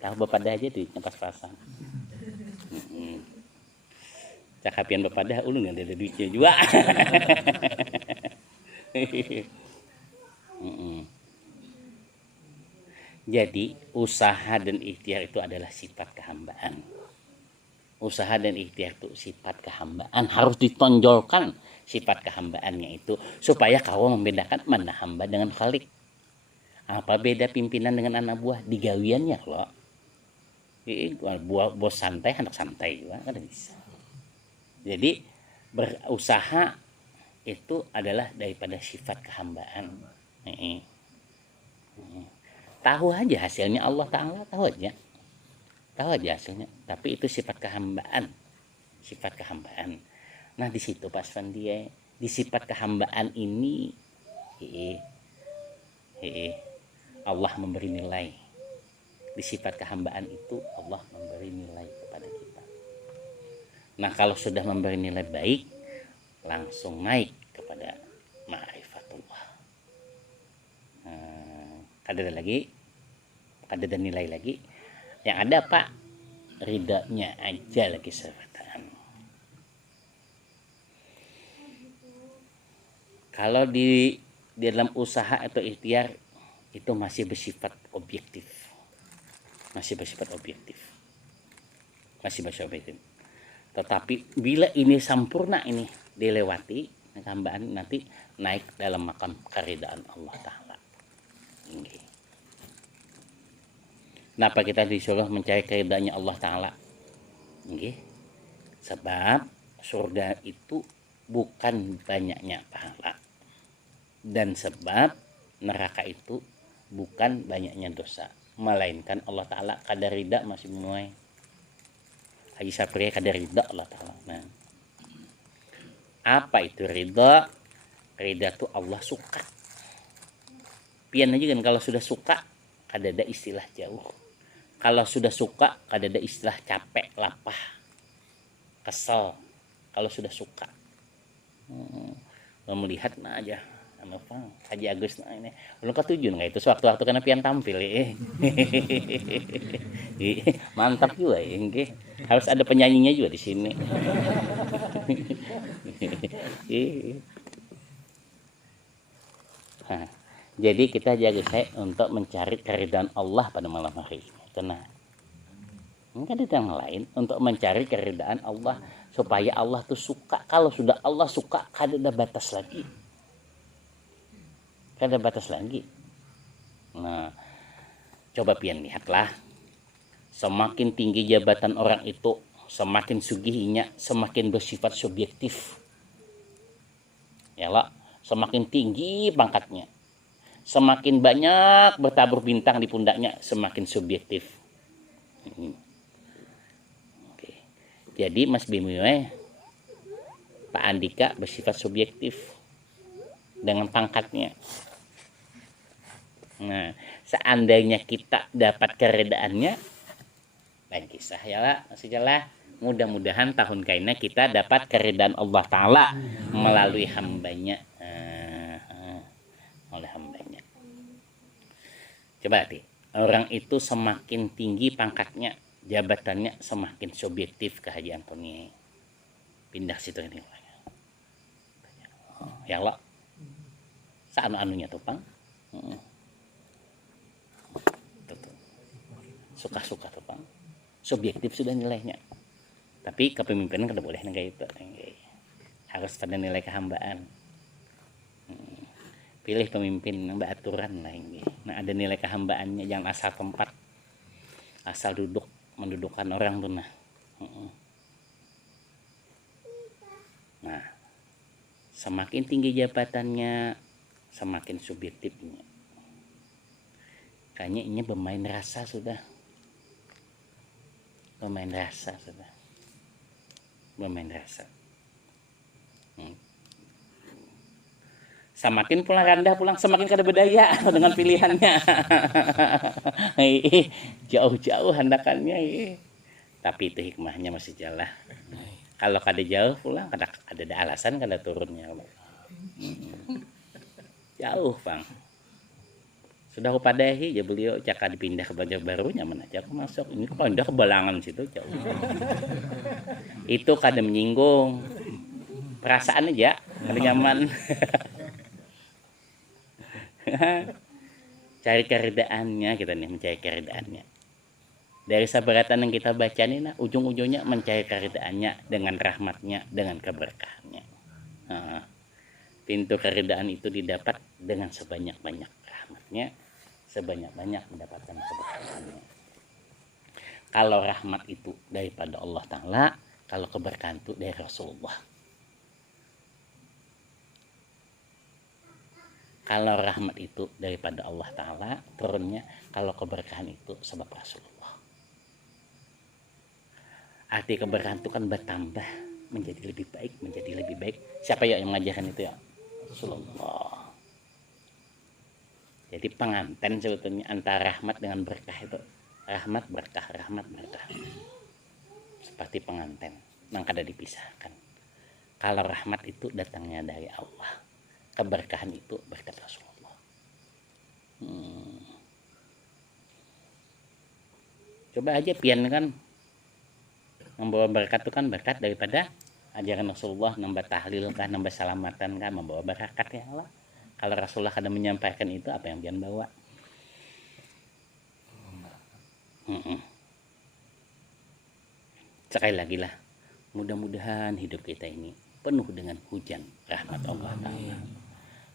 Tahu bapak aja duitnya pas-pasan. Cakapian bapak dah ulun enggak ada duitnya juga. Jadi usaha dan ikhtiar itu adalah sifat kehambaan. Usaha dan ikhtiar itu sifat kehambaan, harus ditonjolkan sifat kehambaannya itu supaya kau membedakan mana hamba dengan khalik. Apa beda pimpinan dengan anak buah digawiannya loh. Buah bos santai anak santai juga kan bisa. Jadi berusaha itu adalah daripada sifat kehambaan. Tahu aja hasilnya Allah Ta'ala, tahu aja hasilnya, tapi itu sifat kehambaan. Nah di situ Pak Svandia, di sifat kehambaan ini Allah memberi nilai. Di sifat kehambaan itu Allah memberi nilai kepada kita. Nah, kalau sudah memberi nilai baik, langsung naik kepada ma'rifatullah. Ada lagi, ada nilai lagi. Yang ada Pak, ridanya aja lagi sebutan. Kalau di dalam usaha atau ikhtiar itu masih bersifat objektif. Masih bersifat objektif. Tetapi bila ini sempurna, ini dilewati, hambaan nanti naik dalam makam keridaan Allah Ta'ala. Kenapa kita disuruh mencari keridaannya Allah Ta'ala? Sebab surga itu bukan banyaknya pahala, dan sebab neraka itu bukan banyaknya dosa, melainkan Allah Ta'ala kadar ridha masih menuai. Haji Sapria kadar ridha Allah Ta'ala. Nah, apa itu ridha? Ridha itu Allah suka. Pian aja kan, kalau sudah suka kadada istilah jauh. Kalau sudah suka kadada istilah capek, lapah, kesel. Kalau sudah suka melihat nah aja Haji Agus nah ini belum ketujuh nggak itu sewaktu-waktu karena pian tampil mantap juga harus ada penyanyinya juga di sini. Nah, jadi kita jaga saya untuk mencari keridhaan Allah pada malam hari ini. Tenang. Mungkin ada yang lain untuk mencari keridhaan Allah supaya Allah tuh suka. Kalau sudah Allah suka, kada ada batas lagi. Kada ada batas lagi. Nah, coba pian lihatlah. Semakin tinggi jabatan orang itu, semakin sugihnya, semakin bersifat subjektif. Yalah, semakin tinggi pangkatnya, semakin banyak bertabur bintang di pundaknya, semakin subjektif. Jadi Mas Bimwe, Pak Andika bersifat subjektif dengan pangkatnya. Nah, seandainya kita dapat keredaannya, lain kisah ya lah, maksudnya mudah-mudahan tahun kainnya kita dapat keredaan Allah Ta'ala melalui hambanya. Oleh hambanya. Coba hati, orang itu semakin tinggi pangkatnya, jabatannya semakin subjektif ke Haji Antoni. Pindah situ ini. Ya Allah. Saanu-anunya tuh Pang. Suka-suka tuh Pang. Subjektif sudah nilainya. Tapi kepemimpinan kada boleh kayak itu. Harus pada nilai kehambaan. Pilih pemimpin yang beraturan lah ini. Nah, ada nilai kehambaannya, jangan asal tempat. Asal mendudukkan orang tuh nah. Nah, semakin tinggi jabatannya, semakin subjektifnya. Kayaknya ini bermain rasa sudah. Bermain rasa. Semakin pulang rendah pulang, semakin kada berdaya dengan pilihannya. Jauh-jauh hendakannya. Tapi itu hikmahnya masih jalan. Kalau kada jauh pulang, kada ada alasan kada turunnya. Jauh Bang. Sudah aku padahi ya beliau cakap dipindah ke Banjar Baru, nyaman aja aku masuk. Ini kok pindah ke Balangan situ jauh. Itu kada menyinggung. Perasaan aja, kada nyaman. Cari keredaannya kita nih, mencari keredaannya. Dari sabaratan yang kita baca nih, nah, ujung-ujungnya mencari keredaannya dengan rahmatnya, dengan keberkahannya. Nah, pintu keredaan itu didapat dengan sebanyak-banyak rahmatnya, sebanyak-banyak mendapatkan keberkahannya. Kalau rahmat itu daripada Allah Ta'ala, kalau keberkahan itu dari Rasulullah. Kalau rahmat itu daripada Allah Ta'ala turunnya, kalau keberkahan itu sebab Rasulullah. Arti keberkahan itu kan bertambah, menjadi lebih baik. Siapa ya yang mengajarkan itu ya? Rasulullah. Jadi penganten sebetulnya antara rahmat dengan berkah itu. Rahmat berkah, rahmat berkah. Seperti penganten, nang kada dipisahkan. Kalau rahmat itu datangnya dari Allah, keberkahan itu berkat Rasulullah. Coba aja pian kan membawa berkat itu kan berkat daripada ajaran Rasulullah, nambah tahlil kah, nambah salamatan kah, membawa berkat ya Allah. Kalau Rasulullah kada menyampaikan itu, apa yang pian bawa? Sekali lagi lah, mudah-mudahan hidup kita ini penuh dengan hujan rahmat Allah Ta'ala.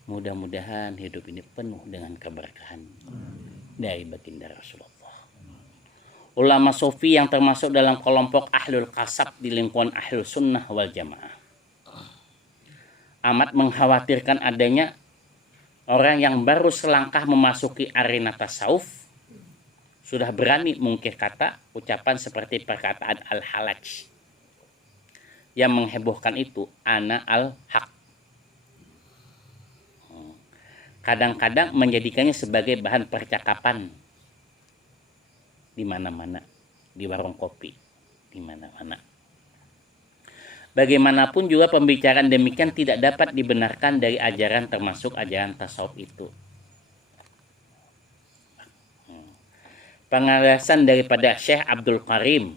Mudah-mudahan hidup ini penuh dengan keberkahan dari baginda Rasulullah. Ulama sufi yang termasuk dalam kelompok ahlul kasab di lingkungan ahlul sunnah wal jamaah amat mengkhawatirkan adanya orang yang baru selangkah memasuki arena tasawuf sudah berani mungkir kata ucapan seperti perkataan al-halaj yang menghebohkan itu ana al-haq. Kadang-kadang menjadikannya sebagai bahan percakapan di mana-mana, di warung kopi, di mana-mana. Bagaimanapun juga pembicaraan demikian tidak dapat dibenarkan dari ajaran termasuk ajaran tasawuf itu. Pengalasan daripada Syekh Abdul Karim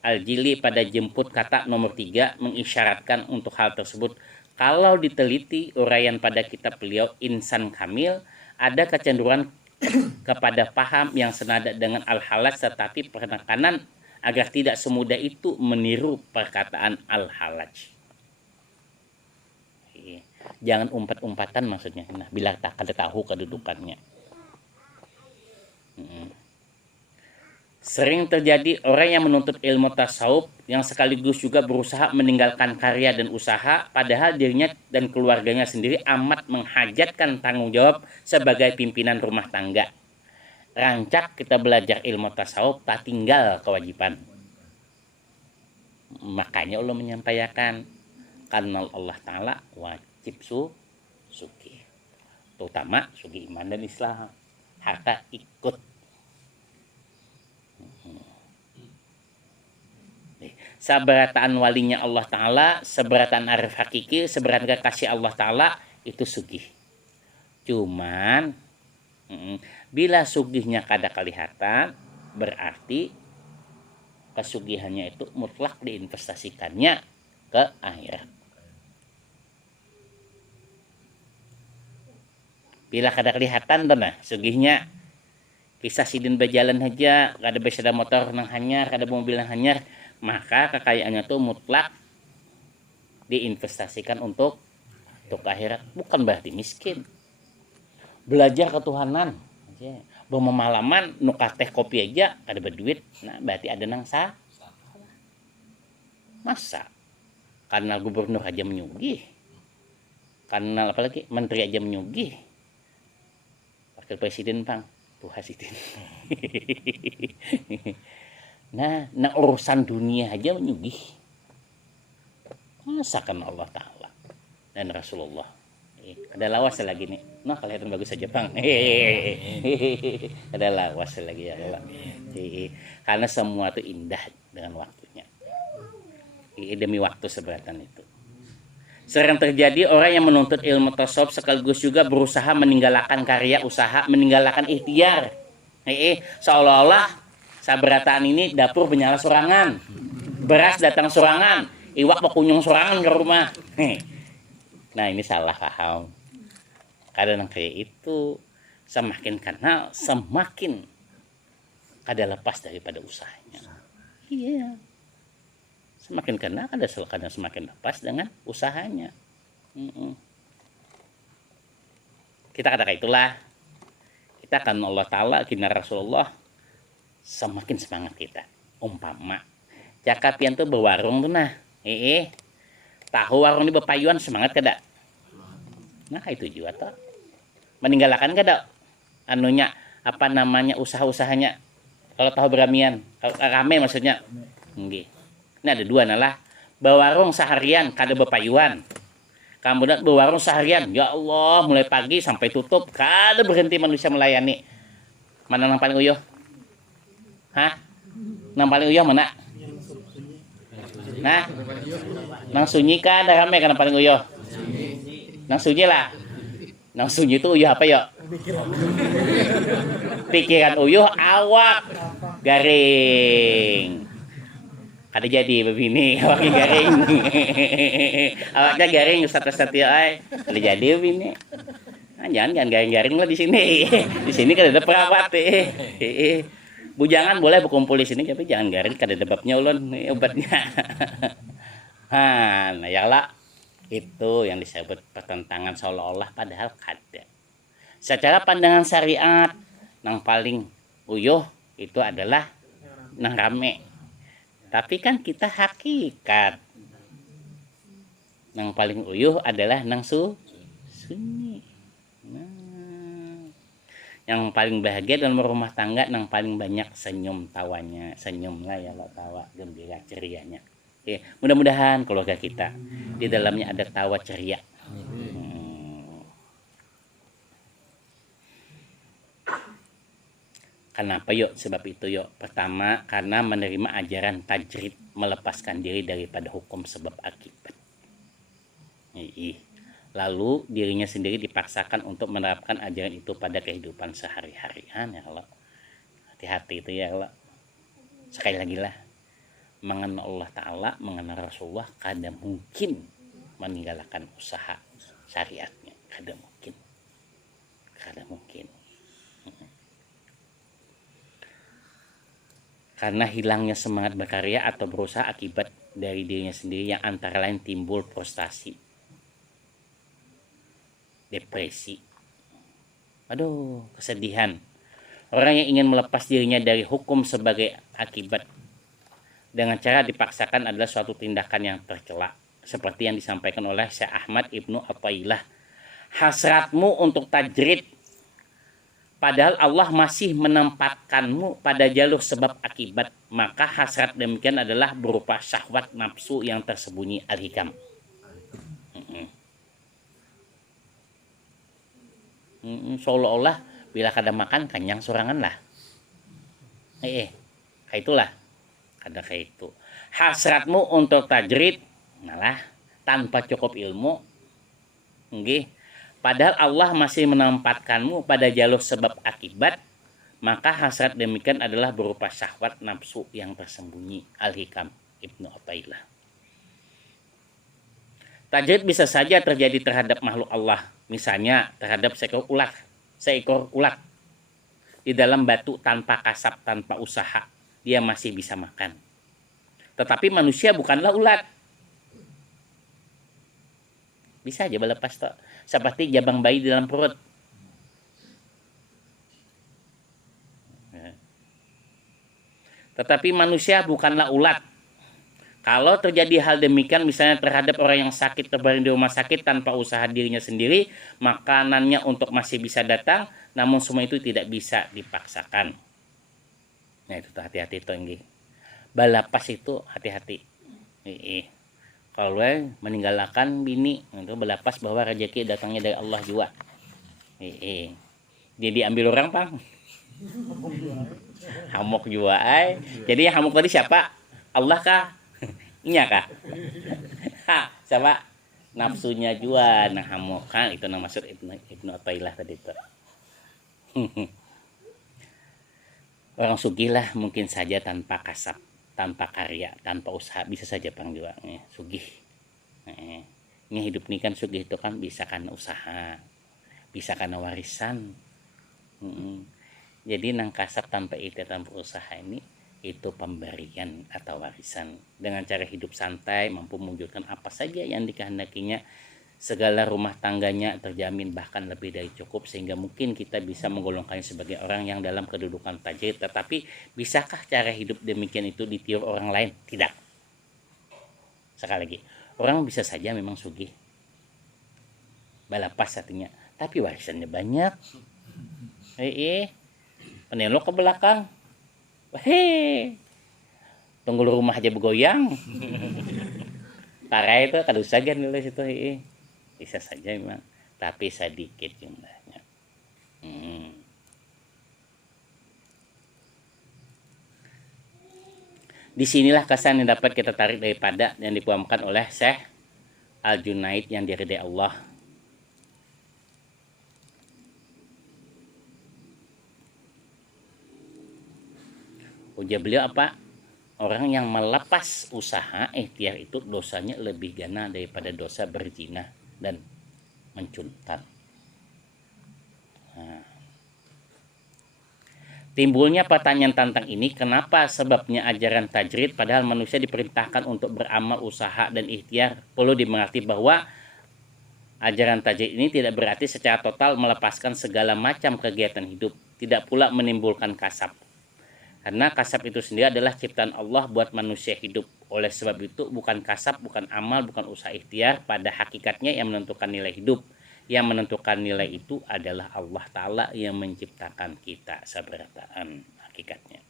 Al-Jili pada jemput kata nomor 3 mengisyaratkan untuk hal tersebut. Kalau diteliti uraian pada kitab beliau Insan Kamil, ada kecenderungan kepada paham yang senada dengan al-halaj, tetapi penekanan agar tidak semudah itu meniru perkataan al-halaj. Jangan umpat-umpatan maksudnya. Nah, bila tak ada tahu kedudukannya. Sering terjadi orang yang menuntut ilmu tasawuf yang sekaligus juga berusaha meninggalkan karya dan usaha, padahal dirinya dan keluarganya sendiri amat menghajatkan tanggung jawab sebagai pimpinan rumah tangga. Rancak kita belajar ilmu tasawuf, tak tinggal kewajiban. Makanya Allah menyampaikan karena Allah Ta'ala wajib suki, terutama suki iman dan Islam, harta ikut. Seberataan walinya Allah Ta'ala, seberataan arif hakiki, seberataan kekasih Allah Ta'ala itu sugih. Cuman bila sugihnya kada kelihatan, berarti kesugihannya itu mutlak diinvestasikannya ke akhirat. Bila kada kelihatan tuh nah sugihnya, kisah sidin berjalan aja, kada bersepeda motor nang hanyar, kada mobil nang hanyar, maka kekayaannya tuh mutlak diinvestasikan untuk akhirat. Bukan berarti miskin. Belajar ketuhanan aja, bermalaman nuka teh kopi aja kada berduit, nah berarti ada nang sah. Masa karena gubernur aja menyugih, karena apalagi menteri aja menyugih, wakil presiden pang tuh hasidin. Nah urusan dunia aja menyugih, masa kan Allah Ta'ala dan Rasulullah. Ada lawas lagi nih, nah kelihatan bagus saja bang. Ada lawas lagi ya Allah. Karena semua itu indah dengan waktunya. Demi waktu seberatan itu. Sering terjadi orang yang menuntut ilmu tasawuf sekaligus juga berusaha meninggalkan karya usaha, meninggalkan ikhtiar. Seolah-olah saberataan ini dapur menyala sorangan, beras datang sorangan, iwak berkunjung sorangan ke rumah. Nah ini salah paham. Kadang kayak itu semakin kenal semakin kada lepas daripada usahanya. Iya. Semakin kenal kada semakin lepas dengan usahanya. Kita kata itulah. Kita kan Allah Ta'ala, kina Rasulullah, semakin semangat kita. Umpama cakapian tuh berwarung tuh nah. Tahu warung ini berpayuan semangat kada? Nah itu juga toh. Meninggalkan kada? Anunya apa namanya usaha-usahanya? Kalau tahu beramian, kalau rame maksudnya. Nggih. Ini ada dua nalah. Berwarung seharian kada berpayuan. Kemudian berwarung seharian, ya Allah, mulai pagi sampai tutup, kada berhenti manusia melayani. Mana yang paling uyuh? Hah? Yang paling uyuh mana? Nah, nang sunyi kan ada rame kan yang paling uyuh. Nang sunyi lah. Nang sunyi itu uyuh apa ya? Pikiran uyuh, awak garing. Kada jadi begini, awaknya garing. Awaknya garing Ustaz ya ay. Kada jadi begini. Nah, jangan garing-garing lah di sini. Di sini kada ada perawat bujangan boleh berkumpul di sini tapi jangan garing, kada ada babnya ulun obatnya. Nah, ya lah. Itu yang disebut pertentangan seolah-olah padahal kada. Secara pandangan syariat, yang paling uyuh itu adalah nang rame. Tapi kan kita hakikat. Yang paling uyuh adalah nang sunyi. Nah, yang paling bahagia dalam rumah tangga, yang paling banyak senyum tawanya, senyum lah ya, tawa gembira cerianya. Oke, mudah-mudahan keluarga kita di dalamnya ada tawa ceria. Kenapa yuk? Sebab itu yuk. Pertama, karena menerima ajaran tajrid, melepaskan diri daripada hukum sebab akibat. Lalu dirinya sendiri dipaksakan untuk menerapkan ajaran itu pada kehidupan sehari-hari. Ya Allah. Hati-hati itu ya Allah. Sekali lagi lah, mengenal Allah Ta'ala, mengenal Rasulullah, kada mungkin meninggalkan usaha syariatnya. Kada mungkin. Karena hilangnya semangat berkarya atau berusaha akibat dari dirinya sendiri yang antara lain timbul frustasi, depresi, kesedihan. Orang yang ingin melepas dirinya dari hukum sebagai akibat dengan cara dipaksakan adalah suatu tindakan yang tercela, seperti yang disampaikan oleh Syekh Ahmad Ibnu Athaillah. Hasratmu untuk tajrid, padahal Allah masih menempatkanmu pada jalur sebab akibat, maka hasrat demikian adalah berupa syahwat nafsu yang tersembunyi, al-hikam. Seolah-olah bila kada makan kenyang sorangan lah. Kayak itulah. Kada kayak itu. Hasratmu untuk tajrid, nalah tanpa cukup ilmu. Nggih. Padahal Allah masih menempatkanmu pada jalur sebab akibat, maka hasrat demikian adalah berupa syahwat nafsu yang tersembunyi, al-hikam Ibnu Athaillah. Tajrid bisa saja terjadi terhadap makhluk Allah, misalnya terhadap seekor ulat di dalam batu tanpa kasab, tanpa usaha, dia masih bisa makan. Tetapi manusia bukanlah ulat. Bisa aja melepas toh, seperti jabang bayi di dalam perut. Tetapi manusia bukanlah ulat. Kalau terjadi hal demikian, misalnya terhadap orang yang sakit terbaring di rumah sakit tanpa usaha dirinya sendiri, makanannya untuk masih bisa datang, namun semua itu tidak bisa dipaksakan. Nah itu hati-hati toh nggih. Balapas itu hati-hati. Kalau meninggalkan bini, itu balapas bahwa rezeki datangnya dari Allah juga. Dia diambil orang pang. Hamok juga Jadi yang hamok tadi siapa? Allah kah? Inya kah? Siapa? Nafsunya juga nah hamok kan, itu nama maksud Ibnu Athaillah tadi itu. Orang sugih lah mungkin saja tanpa kasab, tanpa karya, tanpa usaha, bisa saja panggilannya sugih. Ini hidup ini kan sugih itu kan bisa karena usaha, bisa karena warisan. Jadi nang kasab tanpa itu, tanpa usaha ini itu pemberian atau warisan. Dengan cara hidup santai, mampu mewujudkan apa saja yang dikehendakinya, segala rumah tangganya terjamin bahkan lebih dari cukup, sehingga mungkin kita bisa menggolongkannya sebagai orang yang dalam kedudukan tajrid. Tetapi bisakah cara hidup demikian itu ditiru orang lain? Tidak. Sekali lagi, orang bisa saja memang sugih, balapas artinya, tapi warisannya banyak. Penelok ke belakang, tunggu rumah aja bergoyang. Parah itu kadusagan dulu situ. bisa saja memang, tapi sedikit jumlahnya. Disinilah kesan yang dapat kita tarik daripada yang dipahamkan oleh Syekh Al-Junaid yang diridai Allah. Ujar beliau apa? Orang yang melepas usaha ikhtiar itu dosanya lebih gana daripada dosa berzina dan mencuntan. Timbulnya pertanyaan tentang ini, kenapa sebabnya ajaran tajrid padahal manusia diperintahkan untuk beramal usaha dan ikhtiar? Perlu dimengerti bahwa ajaran tajrid ini tidak berarti secara total melepaskan segala macam kegiatan hidup, tidak pula menimbulkan kasab. Karena kasab itu sendiri adalah ciptaan Allah buat manusia hidup. Oleh sebab itu bukan kasab, bukan amal, bukan usaha ikhtiar pada hakikatnya yang menentukan nilai hidup. Yang menentukan nilai itu adalah Allah Ta'ala yang menciptakan kita seberataan hakikatnya.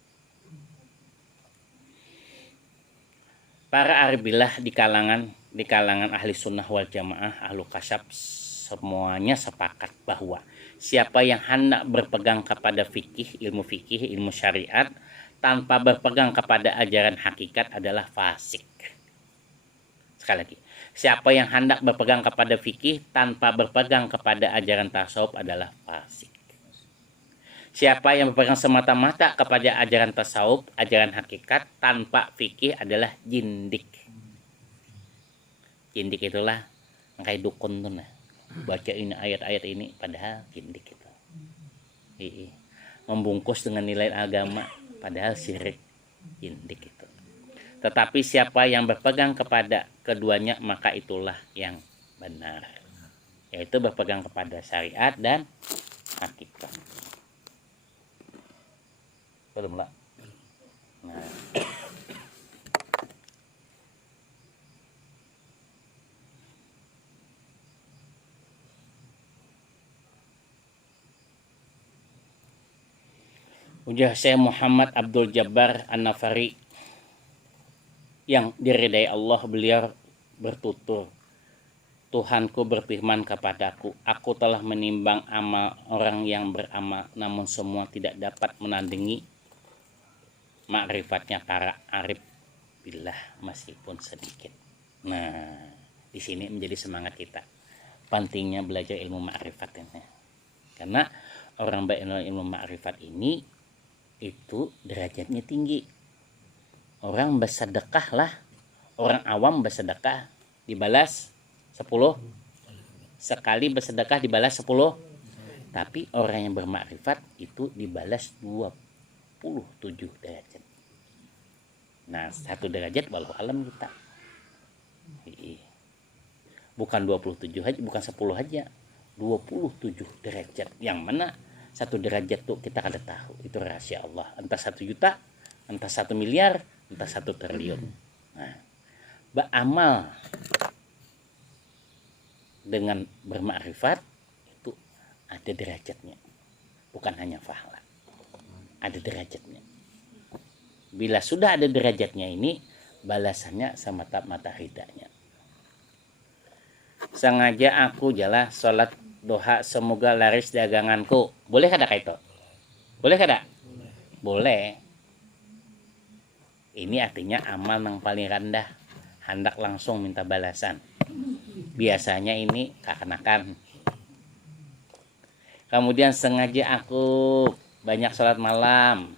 Para aribillah di kalangan ahli sunnah wal jamaah, ahlu kasyaf, semuanya sepakat bahwa siapa yang hendak berpegang kepada fikih, ilmu syariat tanpa berpegang kepada ajaran hakikat adalah fasik. Sekali lagi, siapa yang hendak berpegang kepada fikih tanpa berpegang kepada ajaran tasawuf adalah fasik. Siapa yang berpegang semata-mata kepada ajaran tasawuf, ajaran hakikat tanpa fikih adalah jindik. Jindik itulah kayak dukun tuh nah. Baca ini ayat-ayat ini padahal jindik itu. Membungkus dengan nilai agama padahal syirik, jindik itu. Tetapi siapa yang berpegang kepada keduanya maka itulah yang benar, yaitu berpegang kepada syariat dan hakikat. Belum lah. Nah. Ujar Syekh Muhammad Abdul Jabbar An-Nafari yang diridai Allah, beliau bertutur, Tuhanku berfirman kepadaku, aku telah menimbang amal orang yang beramal, namun semua tidak dapat menandingi ma'rifatnya para arif billah meskipun sedikit. Nah, di sini menjadi semangat kita. Pentingnya belajar ilmu ma'rifat ini. Karena orang berilmu ma'rifat ini itu derajatnya tinggi. Orang bersedekah lah, orang awam bersedekah dibalas 10, sekali bersedekah dibalas 10, tapi orang yang bermakrifat itu dibalas 27 derajat. Nah, 1 derajat walau alam kita. Bukan 27 aja, bukan 10 aja, 27 derajat. Yang mana 1 derajat tuh kita kada tahu, itu rahasia Allah. Entah 1 juta, entah 1 miliar, entah 1 triliun. Nah, beramal dengan bermakrifat itu ada derajatnya, bukan hanya pahala, ada derajatnya. Bila sudah ada derajatnya ini, balasannya semata-mata ridanya. Sengaja aku jalan sholat doa semoga laris daganganku. Boleh kada kaito? Boleh kada? Boleh. Ini artinya amal yang paling rendah, hendak langsung minta balasan. Biasanya ini kekanakan. Kemudian sengaja aku banyak sholat malam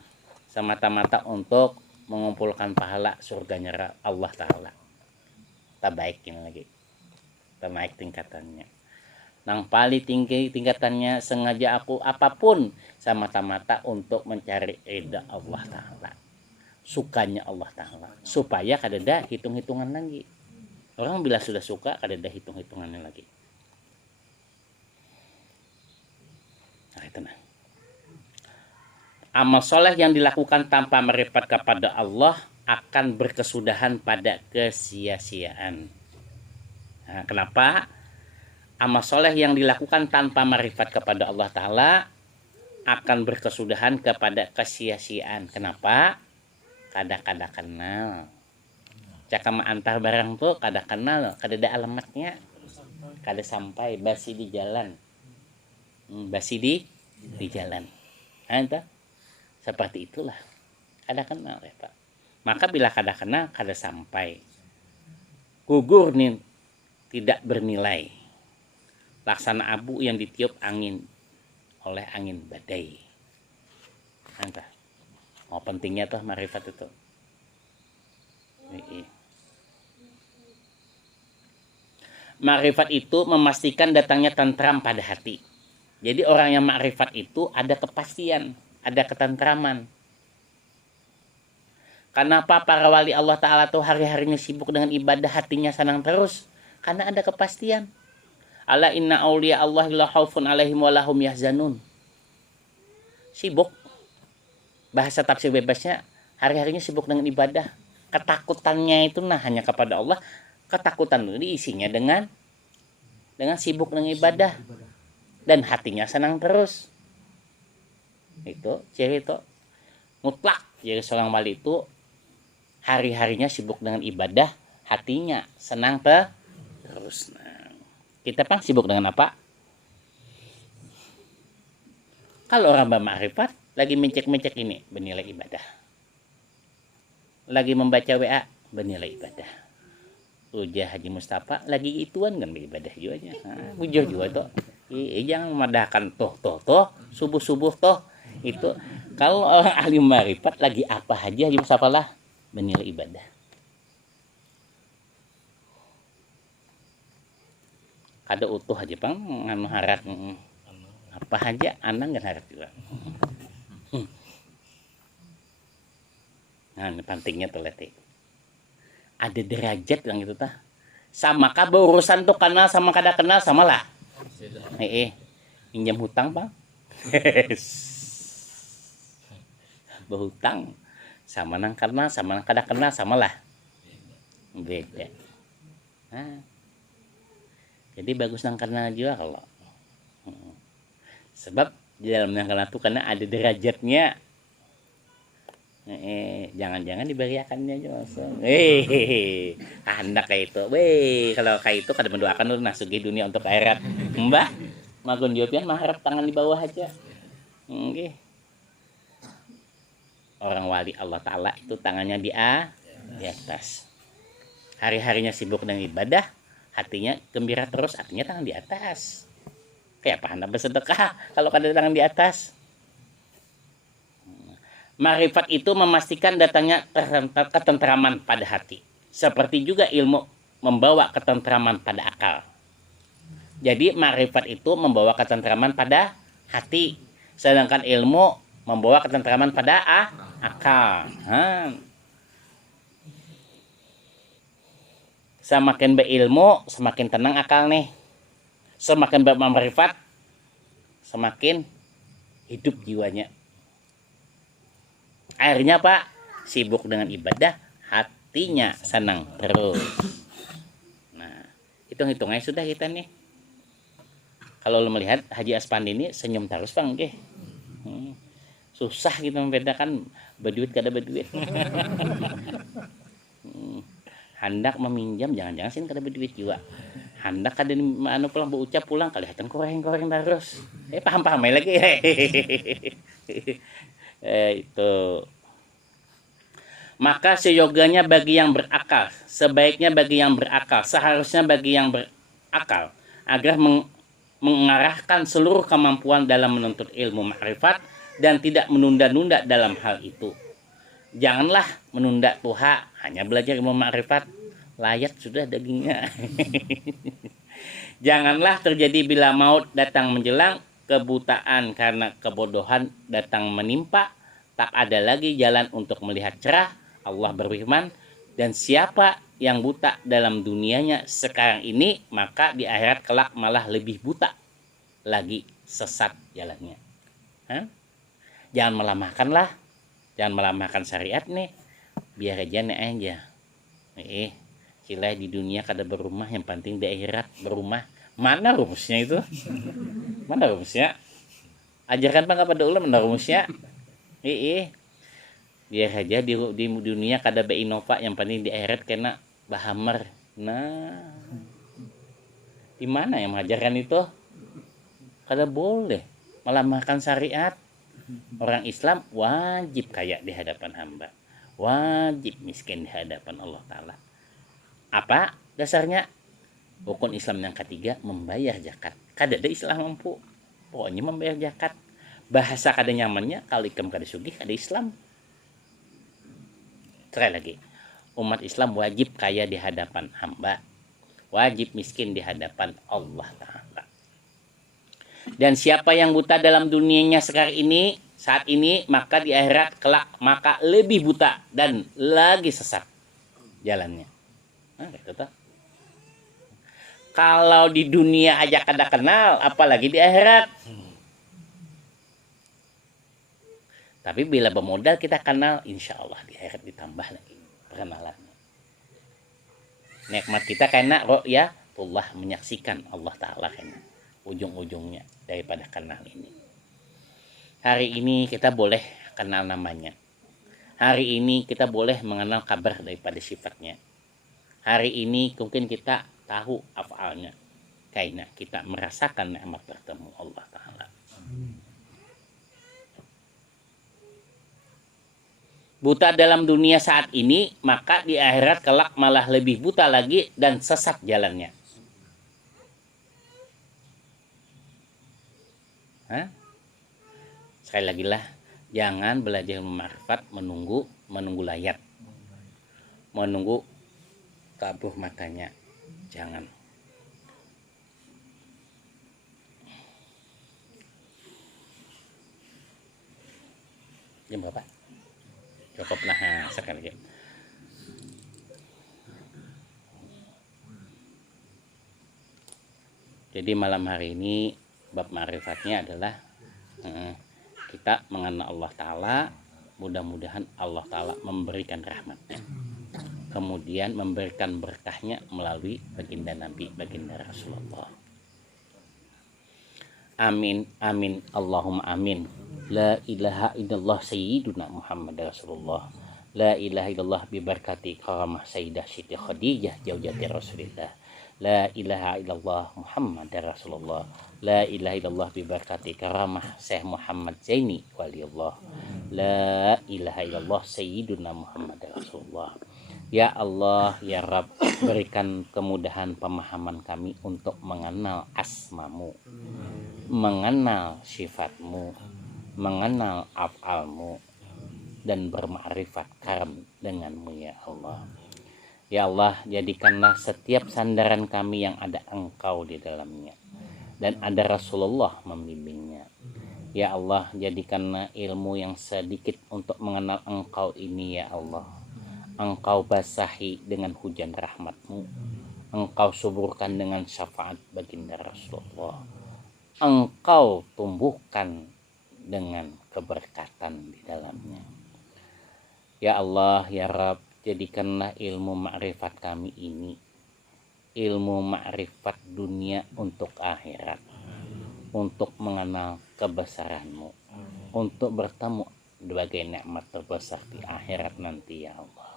semata-mata untuk mengumpulkan pahala surganya Allah Ta'ala. Tak baikin lagi, tak naik tingkatannya. Nang paling tinggi tingkatannya sengaja aku apapun semata-mata untuk mencari ridha Allah Ta'ala, sukanya Allah Ta'ala, supaya kadada hitung-hitungan lagi. Orang bila sudah suka kadada hitung-hitungannya lagi. Nah, itu nah. Amal soleh yang dilakukan tanpa meripat kepada Allah akan berkesudahan pada kesia-siaan. Nah, kenapa? Amal soleh yang dilakukan tanpa marifat kepada Allah Ta'ala akan berkesudahan kepada kesia-siaan. Kenapa? Kada kenal. Cakama antar barang tuh kada kenal, kada ada alamatnya, kada sampai basi di jalan. Basi di jalan. Entah. Seperti itulah. Kada kenal ya Pak. Maka bila kada kenal, kada sampai. Gugur nih tidak bernilai. Laksana abu yang ditiup angin oleh angin badai. Entah. Oh pentingnya tuh marifat itu. Marifat itu memastikan datangnya tentram pada hati. Jadi orang yang makrifat itu ada kepastian, ada ketentraman. Kenapa para wali Allah Ta'ala tuh hari-harinya sibuk dengan ibadah, hatinya senang terus? Karena ada kepastian. Ala inna awliya Allahi la khaufun alaihim wa lahum yahzanun. Sibuk. Bahasa tafsir bebasnya, hari-harinya sibuk dengan ibadah. Ketakutannya itu hanya kepada Allah. Ketakutan itu isinya dengan sibuk dengan ibadah. Dan hatinya senang terus. Itu ciri itu mutlak. Jadi seorang wali itu hari-harinya sibuk dengan ibadah, hatinya senang terus. Nah, kita pang sibuk dengan apa? Kalau orang bermakrifat lagi mencek-mencek ini bernilai ibadah. Lagi membaca WA bernilai ibadah. Uja Haji Mustafa lagi ituan kan beribadah juga. Bujur juga tuh. Jangan memadahkan toh subuh toh itu. Kalau orang ahli marifat lagi apa aja Haji Mustafa lah bernilai ibadah. Kada utuh aja pang nganu harap apa aja anak nggak harap juga. Nah ini pentingnya tuh letih. Ada derajat yang itu tah. Sama kah urusan tuh kenal sama kada kenal sama lah. Pinjam hutang bang. Berhutang sama nang kenal sama nang kada kenal sama lah. Beda. Nah, jadi bagus nang kenal juga kalau. Sebab di dalam nang kenal tuh karena ada derajatnya. Jangan-jangan diberiakannya aja langsung. Hendak kayak itu. Kalau kayak itu kada mendoakan lu nasugi dunia untuk akhirat. Mbah, magun diopian mengharap tangan di bawah aja. Orang wali Allah Ta'ala itu tangannya di atas. Hari-harinya sibuk dengan ibadah, hatinya gembira terus, artinya tangan di atas. Kayak apa hendak bersedekah kalau kada tangan di atas? Marifat itu memastikan datangnya ketentraman pada hati. Seperti juga ilmu membawa ketentraman pada akal. Jadi marifat itu membawa ketentraman pada hati. Sedangkan ilmu membawa ketentraman pada akal. Semakin berilmu, semakin tenang akal nih. Semakin bermarifat, semakin hidup jiwanya. Akhirnya Pak, sibuk dengan ibadah, hatinya senang terus. Nah, hitung-hitungnya sudah kita nih. Kalau lo melihat Haji Aspandi ini senyum terus Bang, susah gitu membedakan berduit kada berduit. Hendak meminjam, jangan-jangan sih kada berduit juga. Hendak kada anu pulang berucap pulang kelihatan koreng-koreng terus. Paham lagi. Itu. Maka seyoganya bagi yang berakal, sebaiknya bagi yang berakal, seharusnya bagi yang berakal agar mengarahkan seluruh kemampuan dalam menuntut ilmu makrifat dan tidak menunda-nunda dalam hal itu. Janganlah menunda tuha, hanya belajar ilmu makrifat, layak sudah dagingnya. Janganlah terjadi bila maut datang menjelang, kebutaan karena kebodohan datang menimpa, tak ada lagi jalan untuk melihat cerah. Allah berfirman, dan siapa yang buta dalam dunianya sekarang ini, maka di akhirat kelak malah lebih buta lagi, sesat jalannya. Jangan melamahkanlah, jangan melamahkan syariat nih, biar aja nih aja. Sila di dunia kada berumah, yang penting di akhirat berumah. Mana rumusnya itu? Mana rumusnya? Ajarkan Bang kepada ulama mana rumusnya? Biar aja di dunia kada berinova, yang penting di akhirat kena bahamer. Nah, Di mana yang mengajarkan itu? Kada boleh melemahkan syariat. Orang Islam wajib kaya di hadapan hamba, wajib miskin di hadapan Allah Ta'ala. Apa dasarnya? Rukun Islam yang ketiga, membayar zakat. Kada ada Islam mampu, pokoknya membayar zakat. Bahasa kada nyamannya, kalau ikam kada sugih kada Islam. Sekali lagi, umat Islam wajib kaya di hadapan hamba, wajib miskin di hadapan Allah Ta'ala. Dan siapa yang buta dalam dunianya saat ini, maka di akhirat kelak maka lebih buta dan lagi sesat jalannya. Nah, gitu toh. Kalau di dunia aja kada kenal, apalagi di akhirat. Tapi bila bermodal kita kenal, insya Allah di akhirat ditambah lagi perkenalannya. Nikmat kita karena ru'yatullah, menyaksikan Allah Ta'ala karena ujung-ujungnya daripada kenal ini. Hari ini kita boleh kenal namanya. Hari ini kita boleh mengenal kabar daripada sifatnya. Hari ini mungkin kita tahu afalnya karena kita merasakan nikmat bertemu Allah Ta'ala. Buta dalam dunia saat ini, maka di akhirat kelak malah lebih buta lagi dan sesat jalannya. Hah? Sekali lagi lah, jangan belajar ma'rifat menunggu layar, menunggu tabuh matanya. Jangan. Jam berapa? Cukup lah, sekali lagi. Jadi malam hari ini bab ma'rifatnya adalah kita mengenal Allah Ta'ala. Mudah-mudahan Allah Ta'ala memberikan rahmatnya, kemudian memberikan berkahnya melalui baginda Nabi, baginda Rasulullah. Amin, amin, Allahumma amin. La ilaha illallah sayyiduna Muhammad Rasulullah. La ilaha illallah bibarkati karamah Sayyidah Siti Khadijah jaujati Rasulillah. La ilaha illallah Muhammad Rasulullah. La ilaha illallah bibarkati karamah Syekh Muhammad Zaini Waliullah. La ilaha illallah sayyiduna Muhammad Rasulullah. Ya Allah, ya Rabb, berikan kemudahan pemahaman kami untuk mengenal asmamu, mengenal sifatmu, mengenal af'almu, dan bermakrifat karam denganmu ya Allah. Ya Allah, jadikanlah setiap sandaran kami yang ada Engkau di dalamnya dan ada Rasulullah membimbingnya. Ya Allah, jadikanlah ilmu yang sedikit untuk mengenal Engkau ini ya Allah, Engkau basahi dengan hujan rahmatmu, Engkau suburkan dengan syafaat baginda Rasulullah, Engkau tumbuhkan dengan keberkatan di dalamnya. Ya Allah, ya Rabb, jadikanlah ilmu ma'rifat kami ini ilmu ma'rifat dunia untuk akhirat, untuk mengenal kebesaranmu, untuk bertemu sebagai nikmat terbesar di akhirat nanti ya Allah.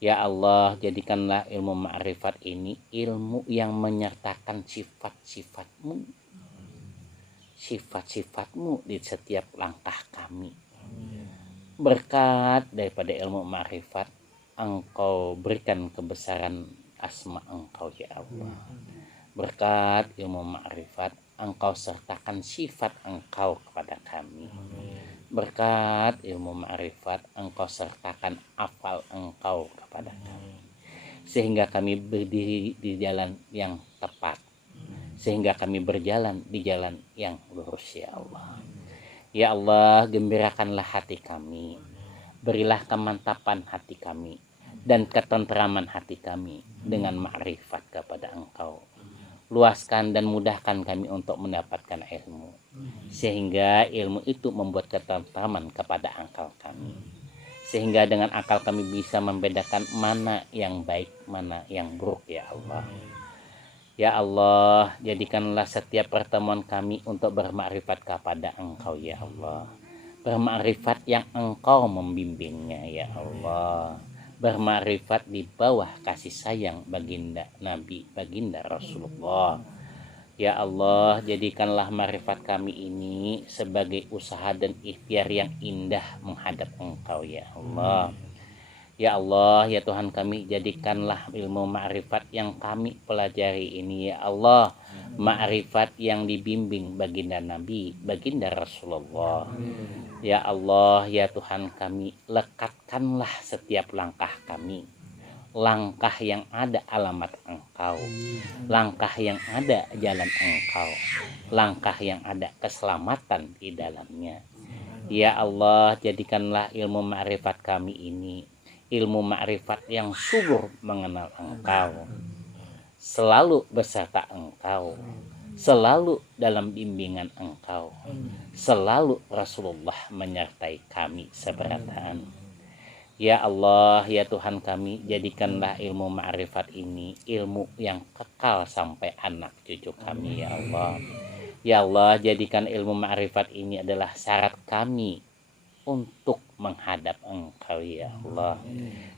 Ya Allah, jadikanlah ilmu ma'rifat ini ilmu yang menyertakan sifat-sifatmu, sifat-sifatmu di setiap langkah kami. Berkat daripada ilmu ma'rifat, Engkau berikan kebesaran asma Engkau ya Allah. Berkat ilmu ma'rifat, Engkau sertakan sifat Engkau kepada kami. Berkat ilmu ma'rifat, Engkau sertakan afal Engkau kepada kami, sehingga kami berdiri di jalan yang tepat, sehingga kami berjalan di jalan yang lurus ya Allah. Ya Allah, gembirakanlah hati kami, berilah kemantapan hati kami dan ketenteraman hati kami dengan ma'rifat kepada Engkau. Luaskan dan mudahkan kami untuk mendapatkan ilmu, sehingga ilmu itu membuat ketentraman kepada akal kami, sehingga dengan akal kami bisa membedakan mana yang baik, mana yang buruk ya Allah. Ya Allah, jadikanlah setiap pertemuan kami untuk bermakrifat kepada Engkau ya Allah, bermakrifat yang Engkau membimbingnya ya Allah, bermakrifat di bawah kasih sayang baginda Nabi, baginda Rasulullah. Ya Allah, jadikanlah makrifat kami ini sebagai usaha dan ikhtiar yang indah menghadap Engkau ya Allah. Ya Allah, ya Tuhan kami, jadikanlah ilmu ma'rifat yang kami pelajari ini ya Allah, ma'rifat yang dibimbing baginda Nabi, baginda Rasulullah. Ya Allah, ya Tuhan kami, lekatkanlah setiap langkah kami, langkah yang ada alamat Engkau, langkah yang ada jalan Engkau, langkah yang ada keselamatan di dalamnya. Ya Allah, jadikanlah ilmu ma'rifat kami ini ilmu ma'rifat yang subur mengenal Engkau, selalu beserta Engkau, selalu dalam bimbingan Engkau, selalu Rasulullah menyertai kami seberataan. Ya Allah, ya Tuhan kami, jadikanlah ilmu ma'rifat ini ilmu yang kekal sampai anak cucu kami ya Allah. Ya Allah, jadikan ilmu ma'rifat ini adalah syarat kami untuk menghadap Engkau ya Allah.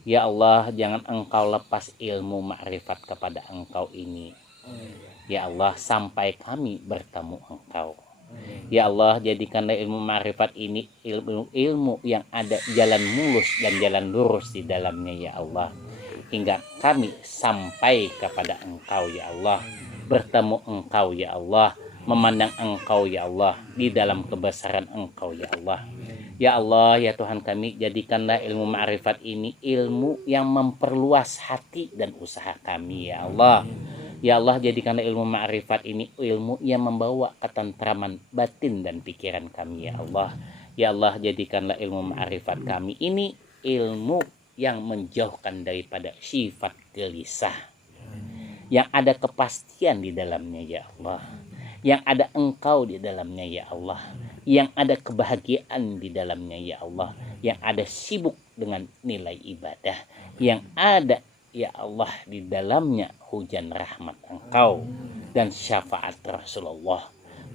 Ya Allah, jangan Engkau lepas ilmu makrifat kepada Engkau ini ya Allah sampai kami bertemu Engkau. Ya Allah, jadikanlah ilmu makrifat ini ilmu yang ada jalan mulus dan jalan lurus di dalamnya ya Allah, hingga kami sampai kepada Engkau ya Allah, bertemu Engkau ya Allah, memandang Engkau ya Allah di dalam kebesaran Engkau ya Allah. Ya Allah, ya Tuhan kami, jadikanlah ilmu ma'rifat ini ilmu yang memperluas hati dan usaha kami ya Allah. Ya Allah, jadikanlah ilmu ma'rifat ini ilmu yang membawa ketentraman batin dan pikiran kami ya Allah. Ya Allah, jadikanlah ilmu ma'rifat kami ini ilmu yang menjauhkan daripada sifat gelisah, yang ada kepastian di dalamnya ya Allah, yang ada Engkau di dalamnya ya Allah, yang ada kebahagiaan di dalamnya ya Allah, yang ada sibuk dengan nilai ibadah, yang ada ya Allah di dalamnya hujan rahmat Engkau dan syafaat Rasulullah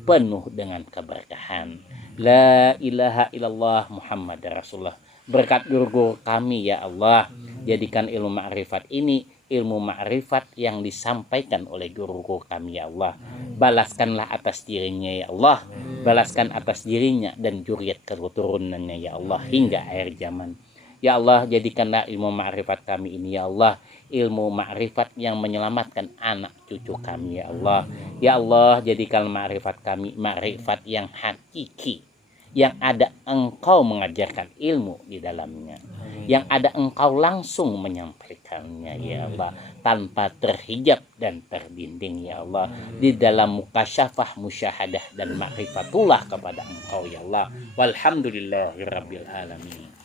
penuh dengan keberkahan. La ilaha illallah Muhammad Rasulullah. Berkat guru kami ya Allah, jadikan ilmu ma'rifat ini ilmu ma'rifat yang disampaikan oleh guru kami ya Allah. Balaskanlah atas dirinya ya Allah, balaskan atas dirinya dan zuriat keturunannya ya Allah hingga akhir zaman. Ya Allah, jadikanlah ilmu ma'rifat kami ini ya Allah ilmu ma'rifat yang menyelamatkan anak cucu kami ya Allah. Ya Allah, jadikan ma'rifat kami ma'rifat yang hakiki, yang ada Engkau mengajarkan ilmu di dalamnya, yang ada Engkau langsung menyampaikannya ya Allah, tanpa terhijab dan terdinding ya Allah, di dalam mukasyafah, musyahadah dan ma'rifatullah kepada Engkau ya Allah. Walhamdulillahirabbil alamin.